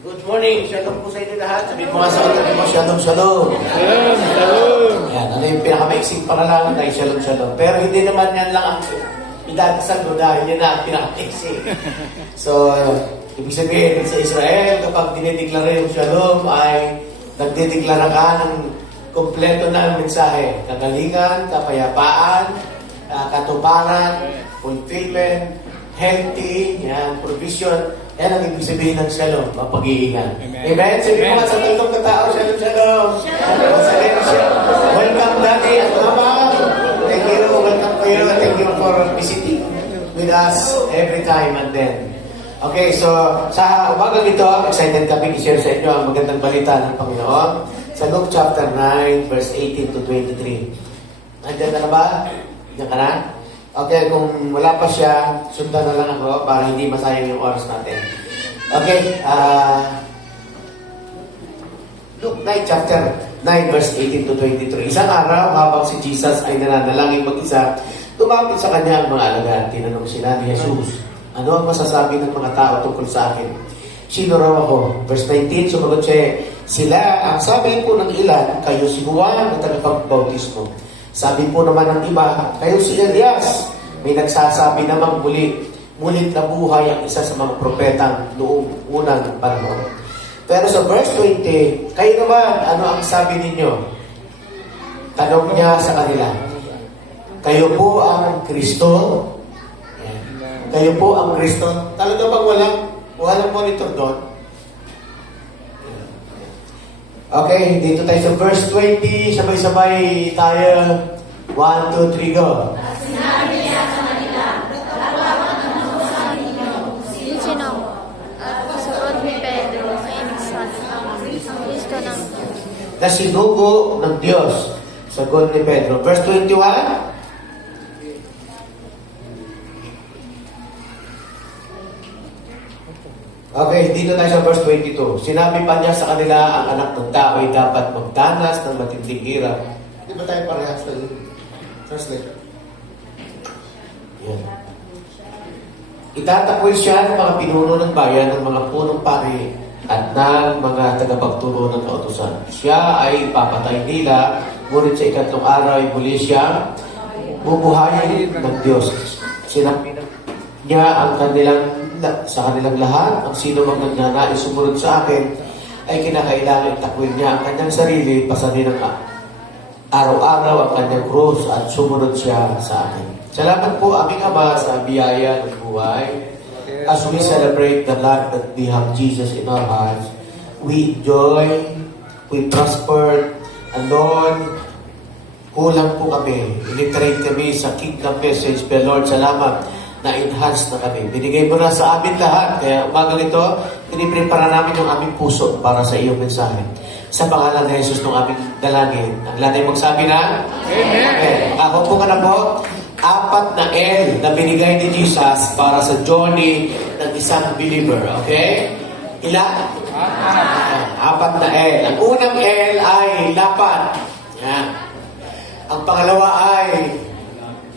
Good morning. Shalom po sa inyo lahat. Sabihin mo nga sa katabi mo, shalom, shalom. Shalom, shalom. Yan, ano yung pinakamaiksing panalangin ay shalom, shalom. Pero hindi naman yan lang ang idadasal mo dahil yan na ang pinakamaiksing. So, ibig sabihin sa Israel, kapag dinideklara yung shalom ay nagdideklara ka ng kompleto na ang mensahe. Kagalingan, kapayapaan, katuparan, fulfillment, healthy, yan, provision. Yan ang ibig sabihin ng shalom, mapag-iingat. Amen? Sabi mo nga sa tatlong katao, shalom, shalom. Shalom. Welcome, Daddy at Mama. Thank you, welcome kayo. Thank you for visiting with us every time and then. Okay, so sa umagang ito, excited kami i-share sa inyo ang magandang balita ng Panginoon sa Luke chapter 9, verse 18 to 23. Nandiyan ka na ba? Nandiyan ka na? Okay, kung wala pa siya, sundan na lang ako para hindi masayang yung oras natin. Okay, Luke 9, chapter 9, verse 18 to 23. Isang araw, habang si Jesus ay nananalangin mag-isa, tumapit sa kanya ang mga alagad. Tinanong sila ni Jesus, ano ang masasabi ng mga tao tungkol sa akin? Sino raw ako? Verse 19, sumagot siya, sila, ang sabi po ng ilan, kayo si Juan na tagapagbautismo. Sabi po naman ng iba, kayo si Elias. May nagsasabi namang mulit na buhay ang isa sa mga propetang noong unang panahon. Pero sa verse 20, kayo naman, ano ang sabi ninyo? Tanong niya sa kanila, kayo po ang Kristo? Kayo po ang Kristo? Talaga bang walang monitor doon? Okay, dito tayo sa verse 20. Sabay-sabay tayo. 1, 2, 3, go. Sinabi niya sa kanila, "Dalawa ang nakusabi ninyo, sino mo?" At sagot ni Pedro ay nagsabi, "Ang Kristo ng Diyos." Na sinugo ng Diyos. Sagot ni Pedro. Verse 21. Okay, dito tayo sa verse 22. Sinabi pa niya sa kanila, ang anak ng tao ay dapat magdanas ng matinding hirap. Di ba tayo parehas na yun? Translation. Yan. Itatakwil siya ng mga pinuno ng bayan, ng mga punong pari, at ng mga tagapagturo ng kautusan. Siya ay papatay nila, ngunit sa ikatlong araw ay muli siya bubuhayin ng Diyos. Sinabi niya sa kanilang lahat, ang sino mang nagnanais sumunod sa akin, ay kinakailangan itakwil niya ang kanyang sarili, pasanin ng araw-araw ang kanyang krus at sumunod siya sa akin. Salamat po aming Ama sa biyaya ng buhay. As we celebrate the life that we have Jesus in our hearts, we enjoy, we prosper, and Lord, kulang po kami. Illiterate kami sa kingdom message. Pero Lord, salamat na-enhance na kami. Binigay mo na sa amin lahat. Kaya umagang ito, piniprepara namin yung aming puso para sa iyong mensahe. Sa pangalan ng Jesus ng aming dalangin. Ang lanay magsabi na? Amen. Okay. Ako po ka na po. 4 na L na binigay ni Jesus para sa journey ng isang believer. Okay? Ilan? 4 na L. Ang unang L ay lapad. Yan. Ang pangalawa ay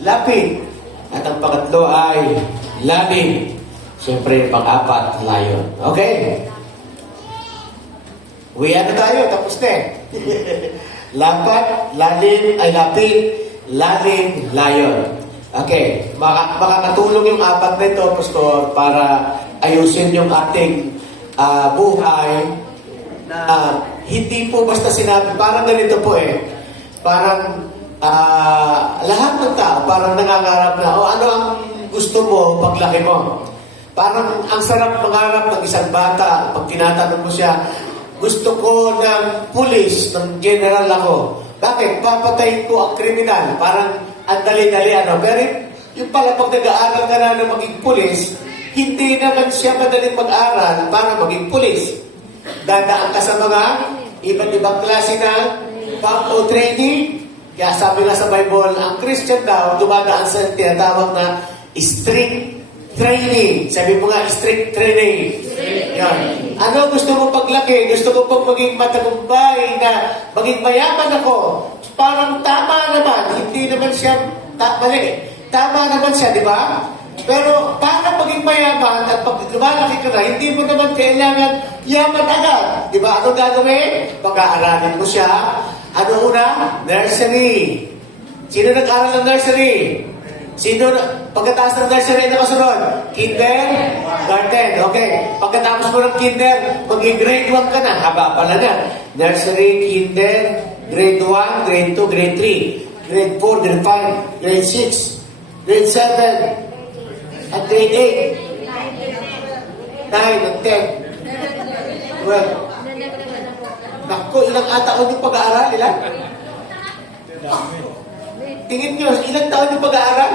lapid. At ang pangatlo ay lalim. Siyempre, pang-apat, lion. Okay? Uwi na tayo, tapos na. Lapad, lalim, ay lapid, lalim, lion. Okay. Makakatulong yung 4 na ito, Pastor, para ayusin yung ating buhay na hindi po basta sinabi. Parang ganito po Parang lahat ng tao parang nangangarap na, ano ang gusto mo paglaki mo? Parang ang sarap mangarap ng isang bata. Pag tinatanong mo siya, gusto ko ng pulis, ng general ako. Bakit? Papatayin ko ang kriminal. Parang ang dali-dali Pero yung pala pag nag-aaral ka na maging pulis, hindi naman siya madaling mag-aral para maging pulis. Dadaan ka sa mga iba't ibang klase na camp o training. Kaya sabi nga sa Bible, ang Christian daw, dumadaan sa tinatawag na strict training. Sabi mo nga, strict training. Yan. Ano gusto mo paglaki? Gusto mo pag maging matagumpay na maging mayaman ako? Parang tama naman. Hindi naman siya mali. Tama naman siya, di ba? Pero para maging mayaman at pag lumalaki ka na, hindi mo naman kailangan yaman agad. Di ba? Ano gagawin? Pag-aaralin mo siya. Ano una? Nursery. Sino nag-aral ng nursery? Sino, pagkatapos ng nursery na kasunod? Kindergarten. Okay. Pagkatapos mo ng kinder, mag-grade 1 ka na. Haba pala na. Nursery, kinder, grade 1, grade 2, grade 3, grade 4, grade 5, grade 6, grade 7, at grade 8, 9, at 10. Well, naku, ilang taon yung pag-aaral? Ilan? Tingin nyo, ilang taon yung pag-aaral?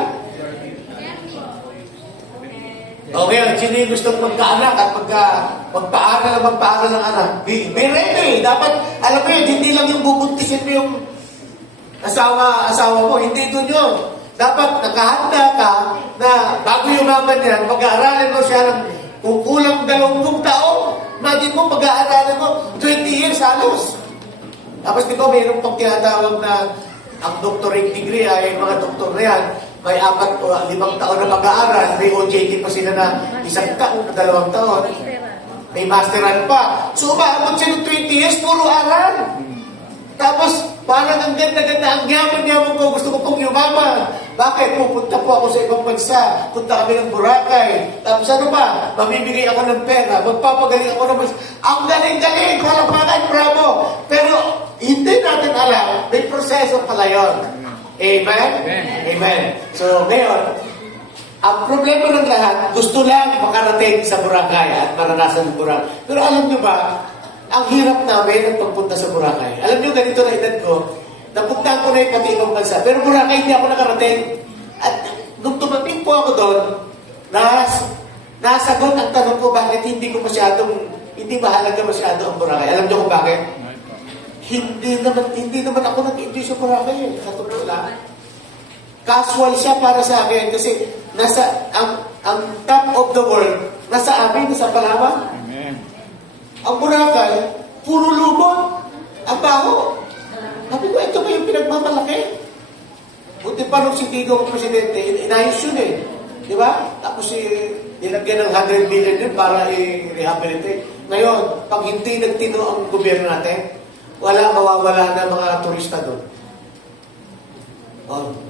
Okay, sino yung gustong magkaanak at magpaaral ng anak? Be ready. Dapat, alam mo yun, hindi lang yung bubuntisin mo yung asawa mo. Hindi doon yun. Dapat nakahanda ka na bago yumaman yan, pag-aaralin mo siya ng kung kulang 20 taon. Imagine mo, pag-aaralin mo, 20 years halos. Tapos di ba, mayroon pang tinatawag na ang doctorate degree ay mga doktor na yan. May 4 o 5 taon na pag-aaral. May OJT pa sila na 1 taon o 2 taon. May masteral pa. So, umaabot siya ng 20 years, puro aral. Tapos, parang ang ganda-ganda, ang yaman-yaman ko, gusto ko pong yumaman. Bakit? Pupunta po ako sa ibang bansa. Punta kami ng Boracay. Tapos ano ba? Mamibigay ako ng pera. Magpapagaling ako ng bansa. Ang galing-galing! Palakpakan, bravo! Pero, hindi natin alam. May proseso pala yun. Amen? Amen. So, ngayon, ang problema ng lahat, gusto lang makarating sa Boracay at maranasan ng Boracay. Pero alam nyo ba, ang hirap namin ng pagpunta sa Boracay. Alam nyo, ganito na edad ko, napunta ko na yung pati ibang bansa. Pero Boracay, hindi ako nakarating. At nung tumating po ako doon, nasagot ang tanong ko, bakit hindi mahalaga masyado ang Boracay. Alam nyo kung bakit? Hindi naman ako nag-enjoy sa Boracay. Sa totoo lang. Casual siya para sa akin kasi ang top of the world, nasa amin, nasa Palawan. Ang Boracay, puro lumot. Ang baho. Sabi ko, ito ba yung pinagmamalaki? Buti pa nung si Digong presidente, inayos yun eh. Di ba? Tapos nilagyan ng 100 million din para i-rehabilitate. Ngayon, pag hindi nagtino ang gobyerno natin, mawawala na mga turista doon.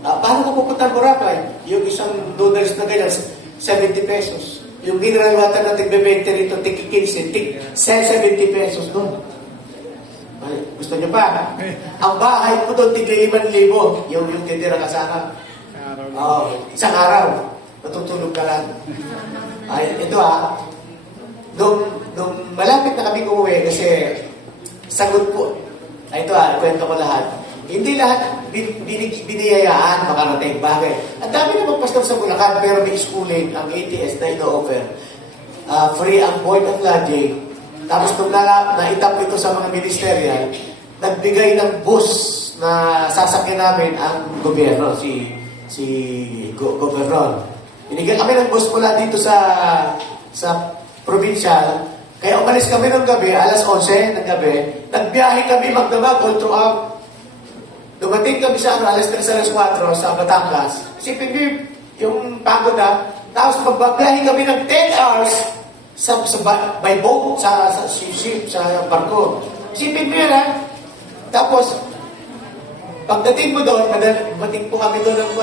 Paano ko pupunta ang Boracay? Yung isang noodles na ganyan, 70 pesos. Yung mineral water na tig-20 rito, tig-15, tig-70 pesos doon. Ay, gusto niyo pa? Ang bahay ko doon, tig-5,000. Yung titira ka sana. Isang araw. Matutulog ka lang. Ay, ito nung malapit na kami umuwi, kasi sagot po. Ay, ito kwento ko lahat. Hindi lahat biniyayaan makarating. Bakit? Ang dami na magpastor sa Bulacan, pero may schooling, ang ATS na ino-offer. Free ang board at lodging. Tapos nung naitap ito sa mga ministerial, nagbigay ng bus na sasakyan namin ang gobyerno, si Governor. Binigyan kami ng bus mula dito sa provincial. Kaya umalis kami ng gabi, alas 11 ng gabi, nagbiyahe kami magdamag all throughout. Dumating kami sa alas 3, alas 4 sa Batangas. Isipin mo yung pagod Tapos magbabiyahe kami ng 10 hours by boat, sa ship, sa barko. Isipin mo yun Tapos, pagdating mo doon, dumating po kami doon ng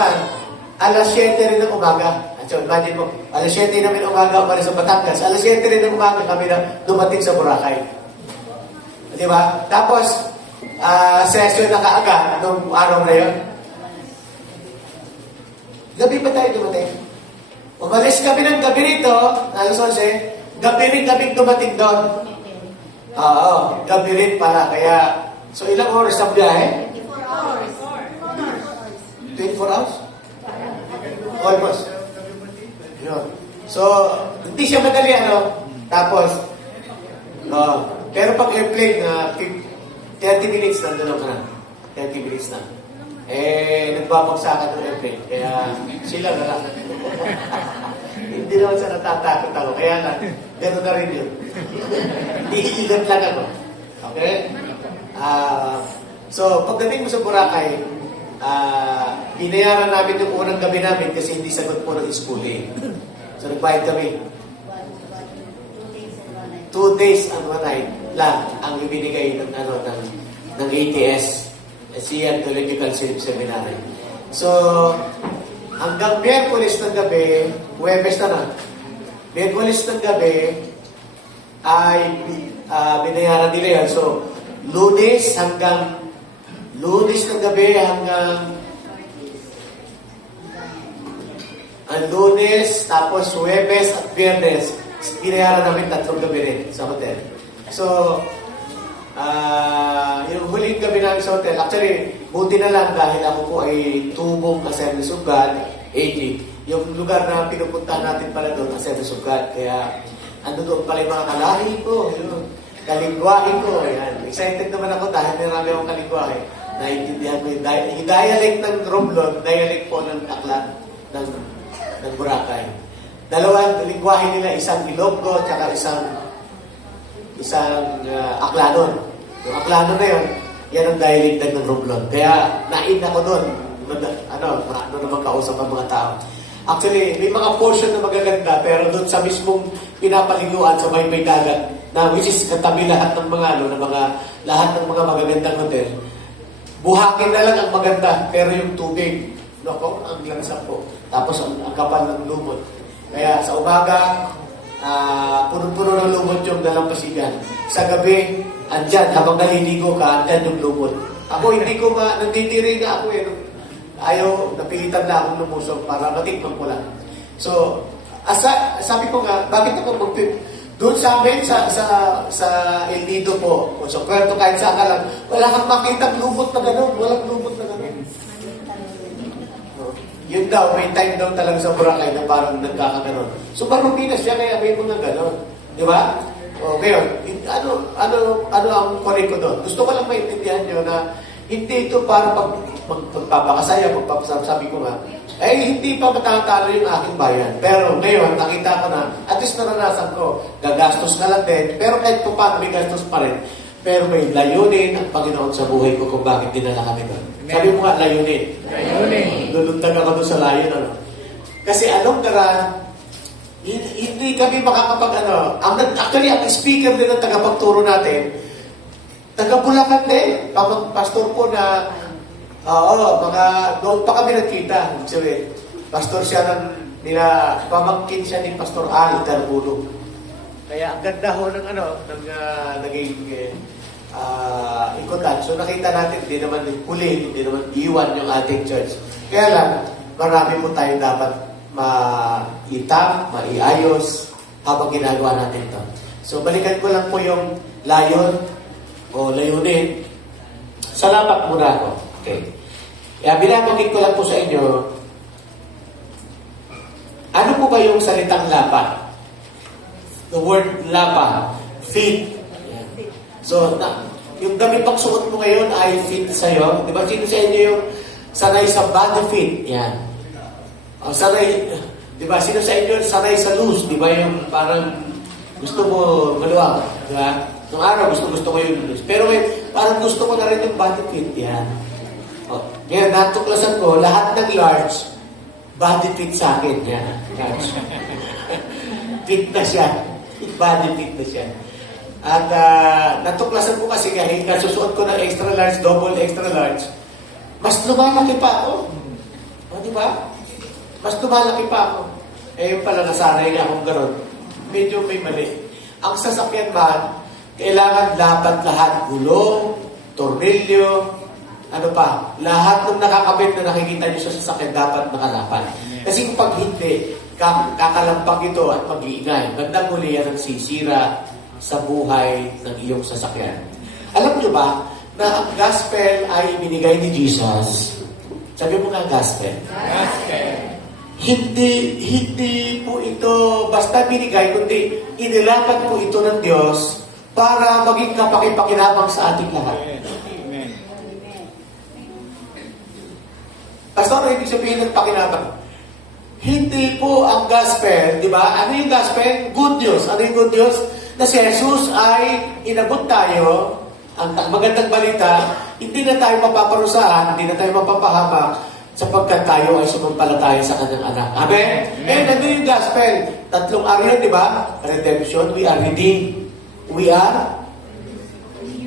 alas 7 rin ng umaga. So, imagine mo, alas 7 namin umaga umalis sa Batangas. Alas 7 rin ng umaga kami na dumating sa Boracay. Di ba? Tapos, session na kaagad nung araw na yun. Gabi pa tayo dumating. Umalis kami ng gabi rito, alas 11, gabi rin kami dumating doon. Oo, gabi rin pala. Kaya, so ilang oras ang biyahe? 24 hours. 24 hours? Almost. Yun. So, hindi siya madali, Tapos, pero pag airplane, 30 minutes nandun ako na. 30 minutes na. Nagbabagsakan ng airplane. Kaya sila na lang. Hindi naman sa natatakot ako. Kaya lang, gano'n na rin yun. Iigat lang ako. Okay? So, pagdating mo sa Boracay, binayaran namin yung unang gabi namin kasi hindi sagot po ng schooling. So, nagbayad kami. 2 days and 1 night lang ang ibinigay ng ATS, Asian Theological Seminary. So, hanggang Miyerkules ng gabi, Huwebes na. Miyerkules ng gabi ay binayaran nila yan. So, Lunes ng gabi hanggang Lunes, tapos Huwebes at Biyernes, binayaran namin 3 gabi rin sa hotel. So, yung huling gabi namin sa hotel, actually, buti na lang dahil ako po ay tubong Assemblies of God, AG. Yung lugar na pinupuntahan natin pala doon, Assemblies of God. Kaya, ando doon pala yung mga kalahi ko, yun, kalingwahe ko. Yan. Excited naman ako dahil marami akong kalingwahe. Naintindihan ko yung dialect ng Romblon, dialect po ng Aklan, ng Boracay. Dalawang lingwahe nila, isang Ilonggo at isang Aklanon. Yung Aklanon na yun, yan ang dialect ng Romblon. Kaya nain ako doon. Ano naman kausap ang mga tao. Actually, may mga portion na magaganda, pero doon sa mismong pinapaliguan sa may dagat, na which is katabi lahat ng mga lahat ng mga magagandang hotel. Buhangin na lang ang maganda, pero yung tubig, nako, ang lansa po. Tapos ang kapal ng lumot. Kaya sa umaga, puno-puno ng lumot yung dalampasigan. Sa gabi, andyan, habang naliligo ka, andyan yung lumot. Ako, hindi ko nanditiri na ako ayaw, napilitan na akong lumusog para matikman ko lang. So, sabi ko nga, bakit ako doon sa amin, sa El Nido po, so, kwento kahit saan ka lang, wala kang makita lumot na gano'n, walang lumot na gano'n. Yun daw, may time daw talaga sa Boracay na parang nagkakaganon. So, maruminas siya, kaya may mga ganon. Di ba? O, ngayon, ano ang correct ko doon? Gusto ko lang maintindihan nyo na hindi ito para magpapakasaya, magpapasabi ko nga, hindi pa matatalo yung aking bayan. Pero ngayon, nakita ko na, at least naranasan ko, gagastos ka lang din, pero kahit paano may gastos pa rin. Pero may layunin ang Panginoon sa buhay ko kung bakit dinala kami doon. Sabi mo nga, layunin. Luluntag ako doon sa layon. Kasi anong daran, hindi kami actually, ang speaker din ng tagapagturo natin, taga-Bulacan din. Pastor po na, doon pa kami nagkita. Sabi, pastor siya pamangkin siya ni Pastor Al Darbulo. Kaya ang ganda ho ng naging ikutan. So nakita natin, hindi naman iwan yung ating church. Kaya lang, marami po tayo dapat maiayos habang ginagawa natin ito. So balikan ko lang po yung layunin. Salamat muna ako. Okay. Kaya binabagin ko lang po sa inyo, ano po ba yung salitang lapa? The word lapa. Feet. So, yung damit pagsuot mo ngayon ay fit sa'yo. Di ba? Sino sa inyo yung sanay sa body fit? Yan. Di ba? Sino sa inyo sanay sa loose? Di ba? Yung parang gusto mo maluwag. Di ba? Nung araw, gusto ko yung loose. Pero parang gusto ko na rin yung body fit. Yan. Ngayon, natuklasan ko, lahat ng large, body fit sa akin. Yan. Large. Fit na siya. Body fit na siya. At natuklasan ko kasi kasusuot ko ng extra large, double extra large, mas lumalaki pa ako. Di ba? Mas lumalaki pa ako. Yung pala nasanay na akong gano'n. Medyo may mali. Ang sasakyan man, kailangan dapat lahat gulong, tornilyo, lahat ng nakakabit na nakikita nyo sa sasakyan dapat nakalapan. Kasi kung pag hindi, kakalampag ito at mag-iingay. Bandang huli yan ang sisira sa buhay ng iyong sasakyan. Alam nyo ba na ang gospel ay binigay ni Jesus? Sabi mo nga gospel. Gospel. Hindi po ito basta binigay, kundi inilapat po ito ng Diyos para maging kapakipakinabang sa ating lahat. Amen. Pastor, ibig sabihin ng pakinabang. Hindi po ang gospel, di ba? Ano yung gospel? Good news. Ano yung good news? Na si Jesus ay inabot tayo ang magandang balita, hindi na tayo mapaparusahan, hindi na tayo mapapahamak sapagkat tayo ay sumampalataya sa kanyang anak. Amen? Eh, nandun yung gospel. 3 araw yun, di ba? Redemption, we are redeemed. We are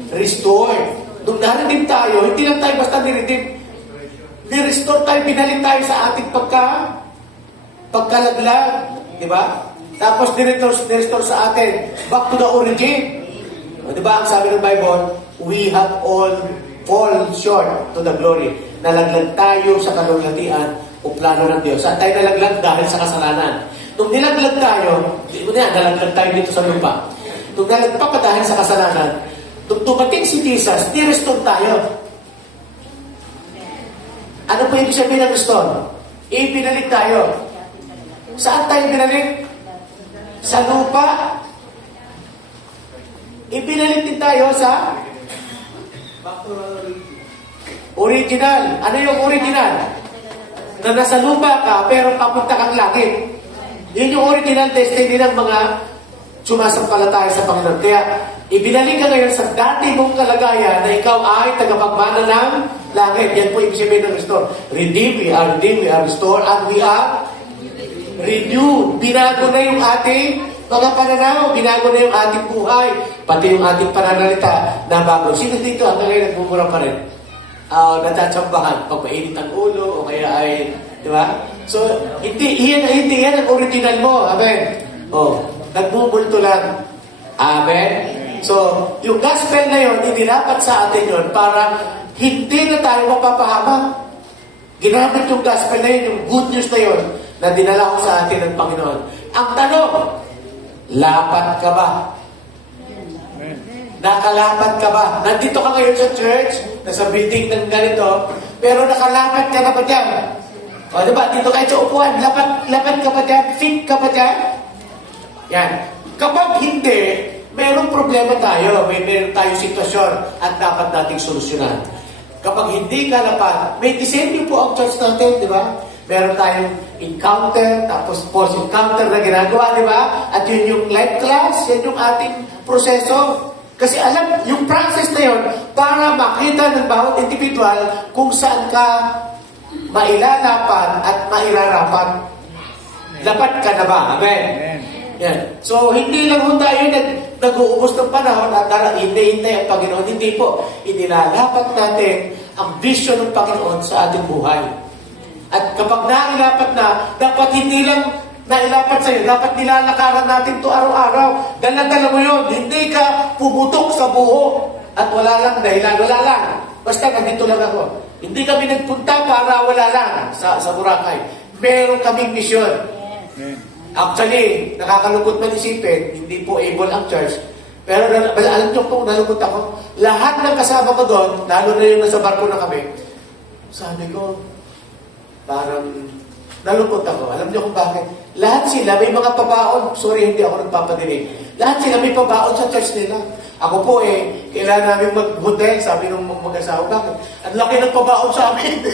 restored. Nung narinig tayo, hindi lang tayo basta niredeem. Ni-restore tayo, binalik tayo sa ating pagkalaglag. Di ba? Tapos ni-restore sa atin. Back to the origin. O, di ba? Ang sabi ng Bible, we have all fall short to the glory. Nalaglag tayo sa kalulatian o plano ng Diyos. Saan tayo nalaglag? Dahil sa kasalanan. Nung nilaglag tayo, nalaglag tayo dito sa lupa. Nung nalagpak ka dahil sa kasalanan, nung tumating si Jesus, ni-restore tayo. Ano po ibig sabihin ng restore? Ibinalik tayo. Saan tayo binalik? Sa lupa. Ibinalik din tayo sa original. Ano yung original? Na nasa lupa ka, pero papunta kang langit. Yun yung original destiny ng mga sumasampalataya sa Panginoon. Kaya, ibinalik ka ngayon sa dati mong kalagayan na ikaw ay tagapagmana ng langit. Yan po ibig sabihin ng restore. Redeem, we are restored, and we are renewed. Binago na yung ating mga pananaw, binago na yung ating buhay, pati yung ating pananalita na bago. Sino dito hanggang ngayon nagmumura pa rin? Natatsambahan, pag mainit ang ulo, o kaya ay, di ba? So, hindi yan ang original mo. Amen. Nagmumulto lang. Amen. So, yung gospel na yun, inilapat sa atin yun para hindi na tayo mapapahamak. Ginamit yung gospel na yun, yung good news na yun, na dinala ko sa atin ng Panginoon. Ang tanong, lapat ka ba? Nakalapat ka ba? Nandito ka ngayon sa church, nasa building ng ganito, pero nakalapat ka na ba dyan? O diba, dito kayo sa upuan, lapat ka ba dyan? Fit ka ba dyan? Yan. Kapag hindi, mayroong problema tayo, mayroong tayong sitwasyon at dapat nating solusyonan. Kapag hindi ka lapat, may disenyo po ang church natin, di ba? Meron tayong encounter, tapos post-encounter na ginagawa, di ba? At yun yung life class, yan yung ating proseso. Kasi alam, yung process na yun, para makita ng bawat individual kung saan ka mailalapan at mairarapan. Lapat ka na ba? Amen? Yan. So, hindi lang ho tayo nag-uubos ng panahon at hintay-hintay ang Panginoon. Hindi po. Inilalapat natin ang vision ng Panginoon sa ating buhay. At kapag nailapat na, dapat hindi lang nailapat sa'yo, dapat nilalakaran natin ito araw-araw. Dala-dala mo yun. Hindi ka pumutok sa buho at wala lang dahilan. Wala lang. Basta nandito lang ako. Hindi kami nagpunta para wala lang sa Boracay. Meron kaming misyon. Actually, nakakalungkot man isipin, hindi po able ang church. Pero alam nyo po, nalungkot ako. Lahat ng kasama ko doon, lalo na yung nasa barko na kami, sabi ko, parang nalungkot ako. Alam niyo kung bakit? Lahat sila may mga pabaon. Sorry, hindi ako nagpapadinig. Lahat sila may pabaon sa church nila. Ako po kailangan namin mag-hotel. Sabi nung mag-asawa, bakit? Ang laki ng pabaon sa amin.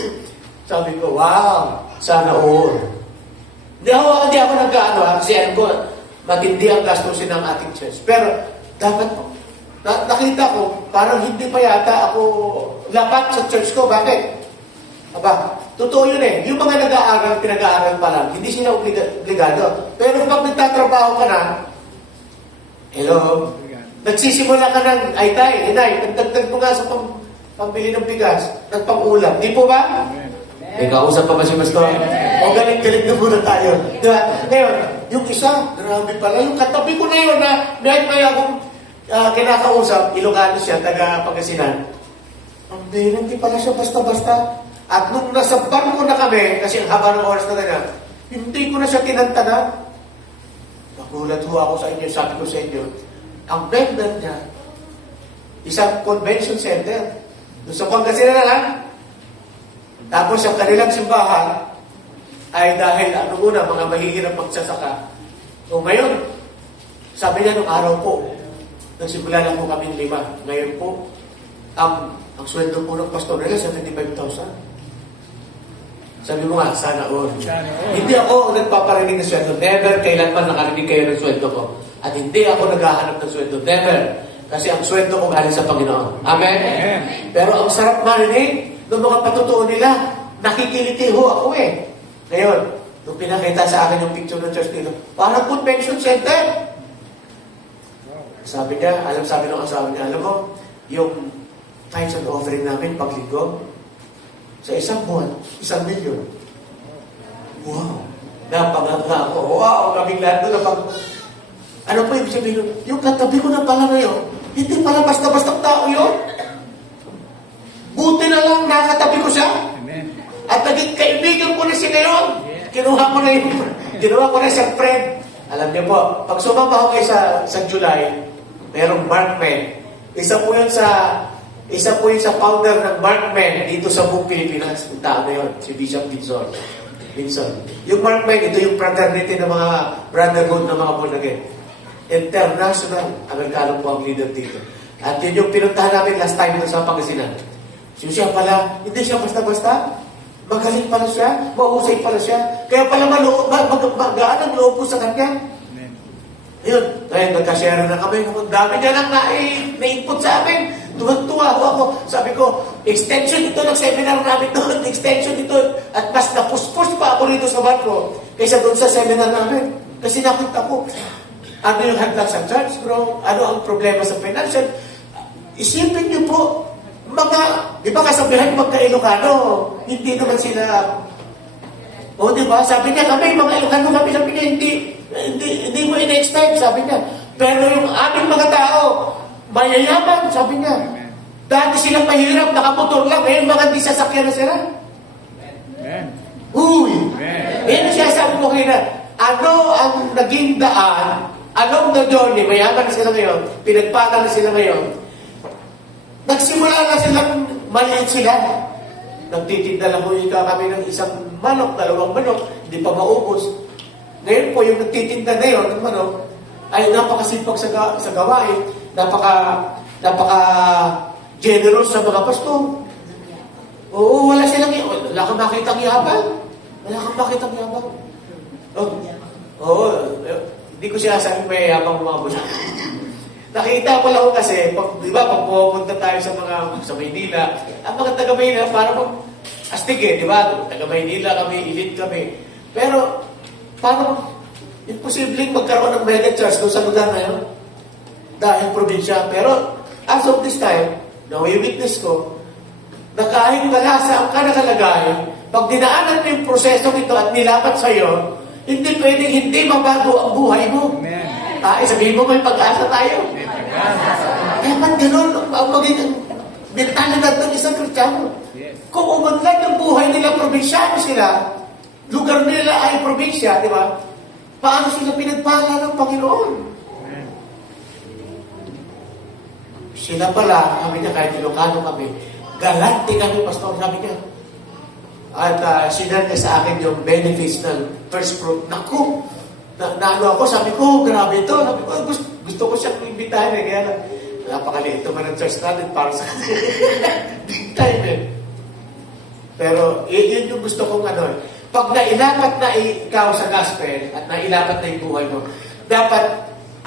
Sabi ko, wow, sana all. Hindi ako nag-ano, kasi alam ko, matindi ang gastusin ng ating church. Pero, dapat po, nakita ko, parang hindi pa yata ako lapat sa church ko. Bakit? Aba, totoo yun eh. Yung mga nag-aaral, pinag-aaral pa lang, hindi sila obligado. Pero pag nagtatrabaho ka na, hello, nagsisimula ka ng, inay, nagdagdag mo nga sa pambili ng bigas, nagpang-ulam. Di po ba? May kausap pa ba si Pastor? O galing-galing na muna tayo. Diba? Ngayon, yung isa, grabe pala. Yung katabi ko na yun na may akong kinakausap, Ilocano siya, taga-Pangasinan. Hindi pala siya basta-basta. At nung nasa barko na kami, kasi ang haba ng oras na ganyan, hindi ko na siya tinantanan. Nagulat ho ako sa inyo, sabi ko sa inyo, ang vendor niya, isang convention center. Doon sa Pangasinan na lang. Tapos ang kanilang simbahan ay dahil mga mahihirap magsasaka. So ngayon, sabi niya nung araw po, nagsimula lang po kami 5. Ngayon po, ang sweldo po ng pastor nila, 75,000. Sabi mo nga, sana all. Hindi ako nagpaparinig ng sweldo. Never, kailanman nakarinig kayo ng sweldo ko. At hindi ako naghahanap ng sweldo. Never. Kasi ang sweldo ko galing sa Panginoon. Amen? Amen. Pero ang sarap marinig ng mga patutuo nila. Nakikiliti ho ako eh. Ngayon, nung pinakita sa akin yung picture ng church dito, parang convention center. Sabi niya, sabi ng asawa niya, alam mo, yung tithes and offering namin paglinggo, sa isang buwan, 1 milyon. Wow! Napanganga ako. Wow! Kaming lahat doon napag... Ano po ibig sabihin? Yung katabi ko na pala ngayon, hindi pala basta-bastang tao yun. Buti na lang nakatabi ko siya. Amen. At naging kaibigan ko na siya ngayon. Kinuha ko na siyang friend. Alam niyo po, pag sumama ko kayo sa July, merong Markman. Isa po yun sa founder ng Markman dito sa buong Pilipinas. Yung tao na yun, si Bishop Vinson. Yung Markman, ito yung fraternity ng mga brotherhood ng mga born again. International, Amerikano po ang leader dito. At yun yung pinuntahan namin last time sa Pangasinan. So siya pala, hindi siya basta-basta. Magaling pala siya, mahusay pala siya. Kaya pala magaan ang loob ko sa kanya. Amen. Ayun, ngayon nagka-share na kami. Ang dami niya lang na-input sa amin. Tuwa ako. Sabi ko, extension ito ng seminar namin doon. Extension ito. At mas napuspos pa ako rito sa barko kaysa doon sa seminar namin. Kasi nakita ko, ano yung hadlang sa church, bro? Ano ang problema sa financial? Isipin niyo po, di ba kasabihan magka-Ilocano, hindi naman sila, di ba? Sabi niya kami, mga Ilocano kami, sabi niya, hindi mo in-expect, sabi niya. Pero yung aming mga tao, mayayaman, sabi niya. Dati silang mahirap, nakamotor lang, ngayon mga di sasakyan na sila. Amen. Uy! Amen. Yan siya sabi mo kayo na, ano ang naging daan, anong na journey, mayaman na sila ngayon, pinagpala na sila ngayon, nagsimula na silang maliit sila. Nagtitinda lang po kami ng isang manok, 2 manok, hindi pa maubos. Ngayon po, yung nagtitinda na yun ng manok, ay napakasipag sa gawain, napaka-generous sa mga pastor. Oo, wala kang makitang yabang. Oo, hindi ko siya sabi may yabang mga boss. Nakita ko lang kasi, di ba, pag pupunta tayo sa Maynila, ang mga taga-Maynila, parang astig di ba? Taga-Maynila kami, elite kami. Pero, parang imposibleng magkaroon ng mega church doon sa lugar na yun. Dahil probinsya. Pero, as of this time, na may witness ko, na kahit malasa ang kanakalagay, pag dinaanan mo yung proseso nito at nilapat sa'yo, hindi pwedeng hindi mabago ang buhay mo. Amen. Sabihin mo may pag-asa tayo. Kaya man ganun ang maging mentalidad ng isang Kristiyano. Yes. Kung umunlad yung buhay nila, probinsyano sila, lugar nila ay probinsya, di ba? Paano sila pinagpala ng Panginoon? Amen. Sila pala, kami niya, kahit Ilocano kami, galante kami, pastor, sabi niya. At sinare niya sa akin yung benefits ng first fruit. Naku! Ano ako, sabi ko, grabe ito. Sabi ko, gusto ko siyang imbitahin kaya napakaliit naman ng church natin para sa big time Pero, yun yung gusto kong pag nailapat na ikaw sa gospel at nailapat na yung buhay mo, dapat,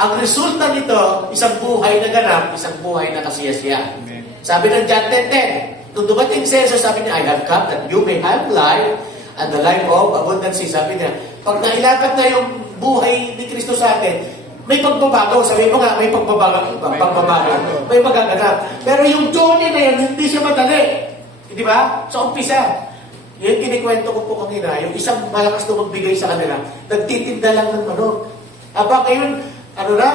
ang resulta nito, isang buhay na ganap, isang buhay na kasiyasiya. Amen. Sabi ng John 10:10, nung dumating si Jesus, sabi niya, I have come that you may have life and the life of abundance. Sabi niya, pag nailapat na yung buhay ni Kristo sa atin, may pagbabago. Sabi mo nga, may pagbabago. May magaganap. Pero yung journey na yan, hindi siya madali. Di ba? Sa umpisa. Yan kinikwento ko po kanina, yung isang malakas na magbigay sa kanila, nagtitinda lang ng manok. Aba, ngayon,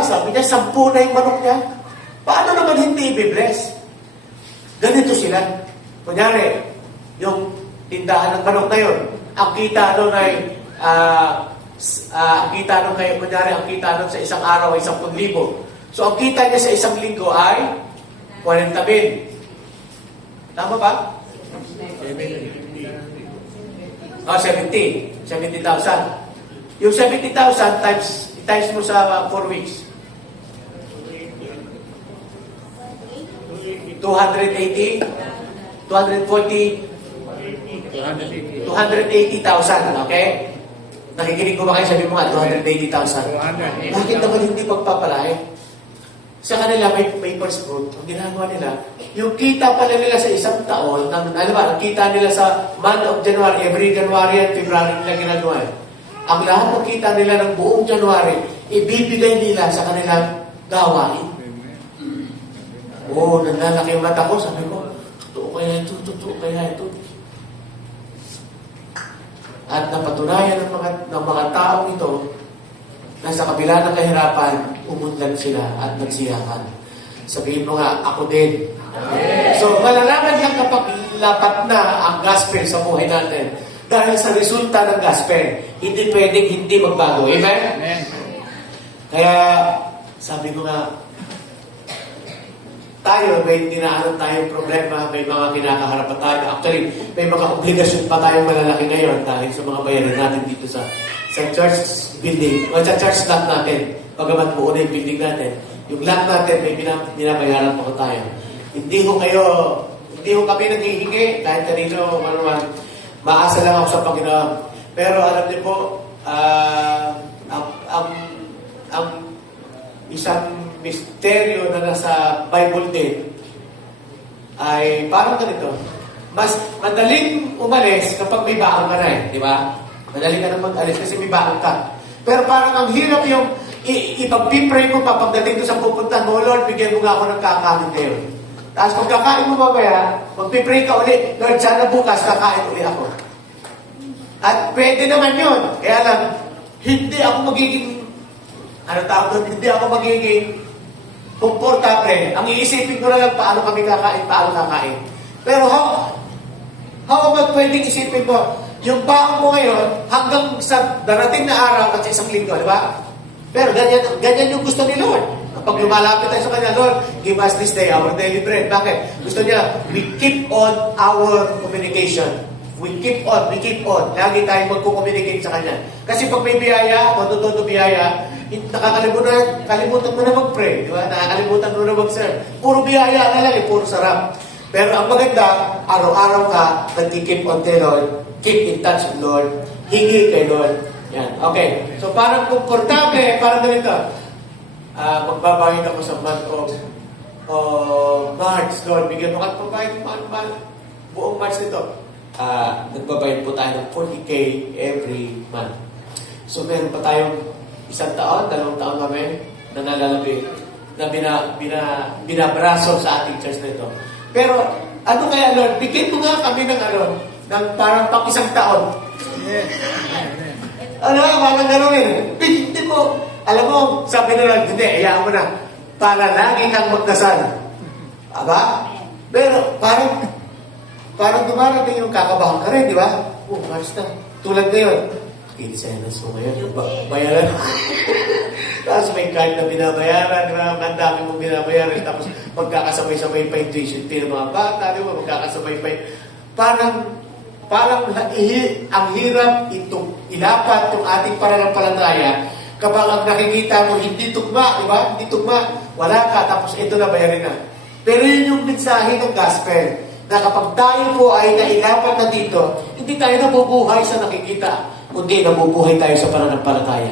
sabi niya, 10 na yung manok niya. Paano naman hindi i-bless? Ganito sila. Kunyari, yung tindahan ng manok na yun, ang kita doon ay ang kita nun kayo, kunyari, ang kita nun sa isang araw ay 10,000. So, ang kita niya sa isang linggo ay 40,000. Tama ba? 70,000. Yung 70,000 times mo sa 4 weeks. 280, 240, 280,000, okay? Nakikinig ko ba kayo? Sabi mo nga, 280,000. Bakit naman hindi pagpapalahe? sa kanila may first fruit. Ang ginagawa nila, yung kita pala nila sa isang taon, alam ba, ang kita nila sa month of January, every January at February nila ginagawa. Ang lahat ng kita nila ng buong January, ibibigay nila sa kanilang gawain. Oo, nanlalaki yung mata ko. Sabi ko, totoo kaya ito. At napatunayan ng mga taong ito na sa kabila ng kahirapan, umunlad sila at nagsiyakan. Sabihin mo nga, ako din. So, malalaman lang kapag lapat na ang gospel sa buhay natin. Dahil sa resulta ng gospel, hindi pwedeng hindi magbago. Amen? Amen. Kaya, sabi ko nga, tayo, may dinaanan tayong problema, may mga kinakaharap pa tayo. Actually, may mga obligasyon pa tayong malalaki ngayon dahil sa mga bayaran natin dito sa church building, o sa church lot natin. Pagamat buo na yung building natin, yung lot natin, may binabayaran pa ko tayo. Hindi ko kami naghihingi, kahit kanino, manuman, maasa lang ako sa Panginoon. Pero alam niyo po, ang isang misteryo na nasa Bible din ay parang ganito. Mas madaling umalis kapag may baon ka na di ba? Madaling ka na mag-alis kasi may baon ka. Pero parang ang hirap yung ipag-pray mo pa pagdating doon sa pupuntahan mo, Lord, bigyan mo nga ako ng kakain ngayon. Tapos pag kakain mo mamaya, mag-pray ka ulit, Lord, sana bukas kakain ulit ako. At pwede naman yun. Kaya lang, hindi ako magiging hindi ako magiging komportable. Ang iisipin ko na lang paano kami kakain. Pero how about pwedeng isipin mo, yung baon mo ngayon, hanggang sa darating na araw at sa isang linggo, di ba? Pero ganyan yung gusto ni Lord. Kapag lumalapit tayo sa Kanya, Lord, give us this day our daily bread. Bakit? Gusto niya, we keep on our communication. We keep on. Lagi tayong magkukommunicate sa Kanya. Kasi pag may biyaya, matututo biyaya, kalimutan mo na mag-pray. Di ba? Nakakalimutan mo na mag-serve. Puro biyaya na lang, puro sarap. Pero ang maganda, araw-araw ka, nag-keep on kay Lord, keep in touch with Lord, hingi kay Lord. Yan. Okay. So parang komportable, parang ganito. Magbabayad ako sa month of March. Lord, bigyan mo ka pagbayad buong March nito. Nagbabayad po tayo ng 40K every month. So meron pa tayong 1 taon, 2 taon kami na nalalabi na binabraso sa ating church na ito. Pero ano kaya, Lord, bigyan mo nga kami ng parang pang 1 taon. Parang gano'n Hindi mo. Alam mo, sabi na lang, hindi, hayaan mo na. Para lagi kang magdasal. Aba? Pero parang dumarating yung kakabahan ka rin, di ba? Mars na. Tulad ngayon, Kinisenas mo ngayon, yung bayaran. Tapos may card na binabayaran, ang dami mong binabayaran, tapos magkakasabay-sabay pa yung tuition fee ng mga bata, di ba? Magkakasabay pa yung... Parang ang hirap itong ilapat yung ating pananampalataya kapag ang nakikita mo hindi tugma, di ba? Hindi tugma, wala ka, tapos ito na bayarin na. Pero yun yung mensahe ng gospel, na kapag tayo po ay nailapat na dito, hindi tayo nabubuhay sa nakikita, kundi nabubuhay tayo sa pananampalataya.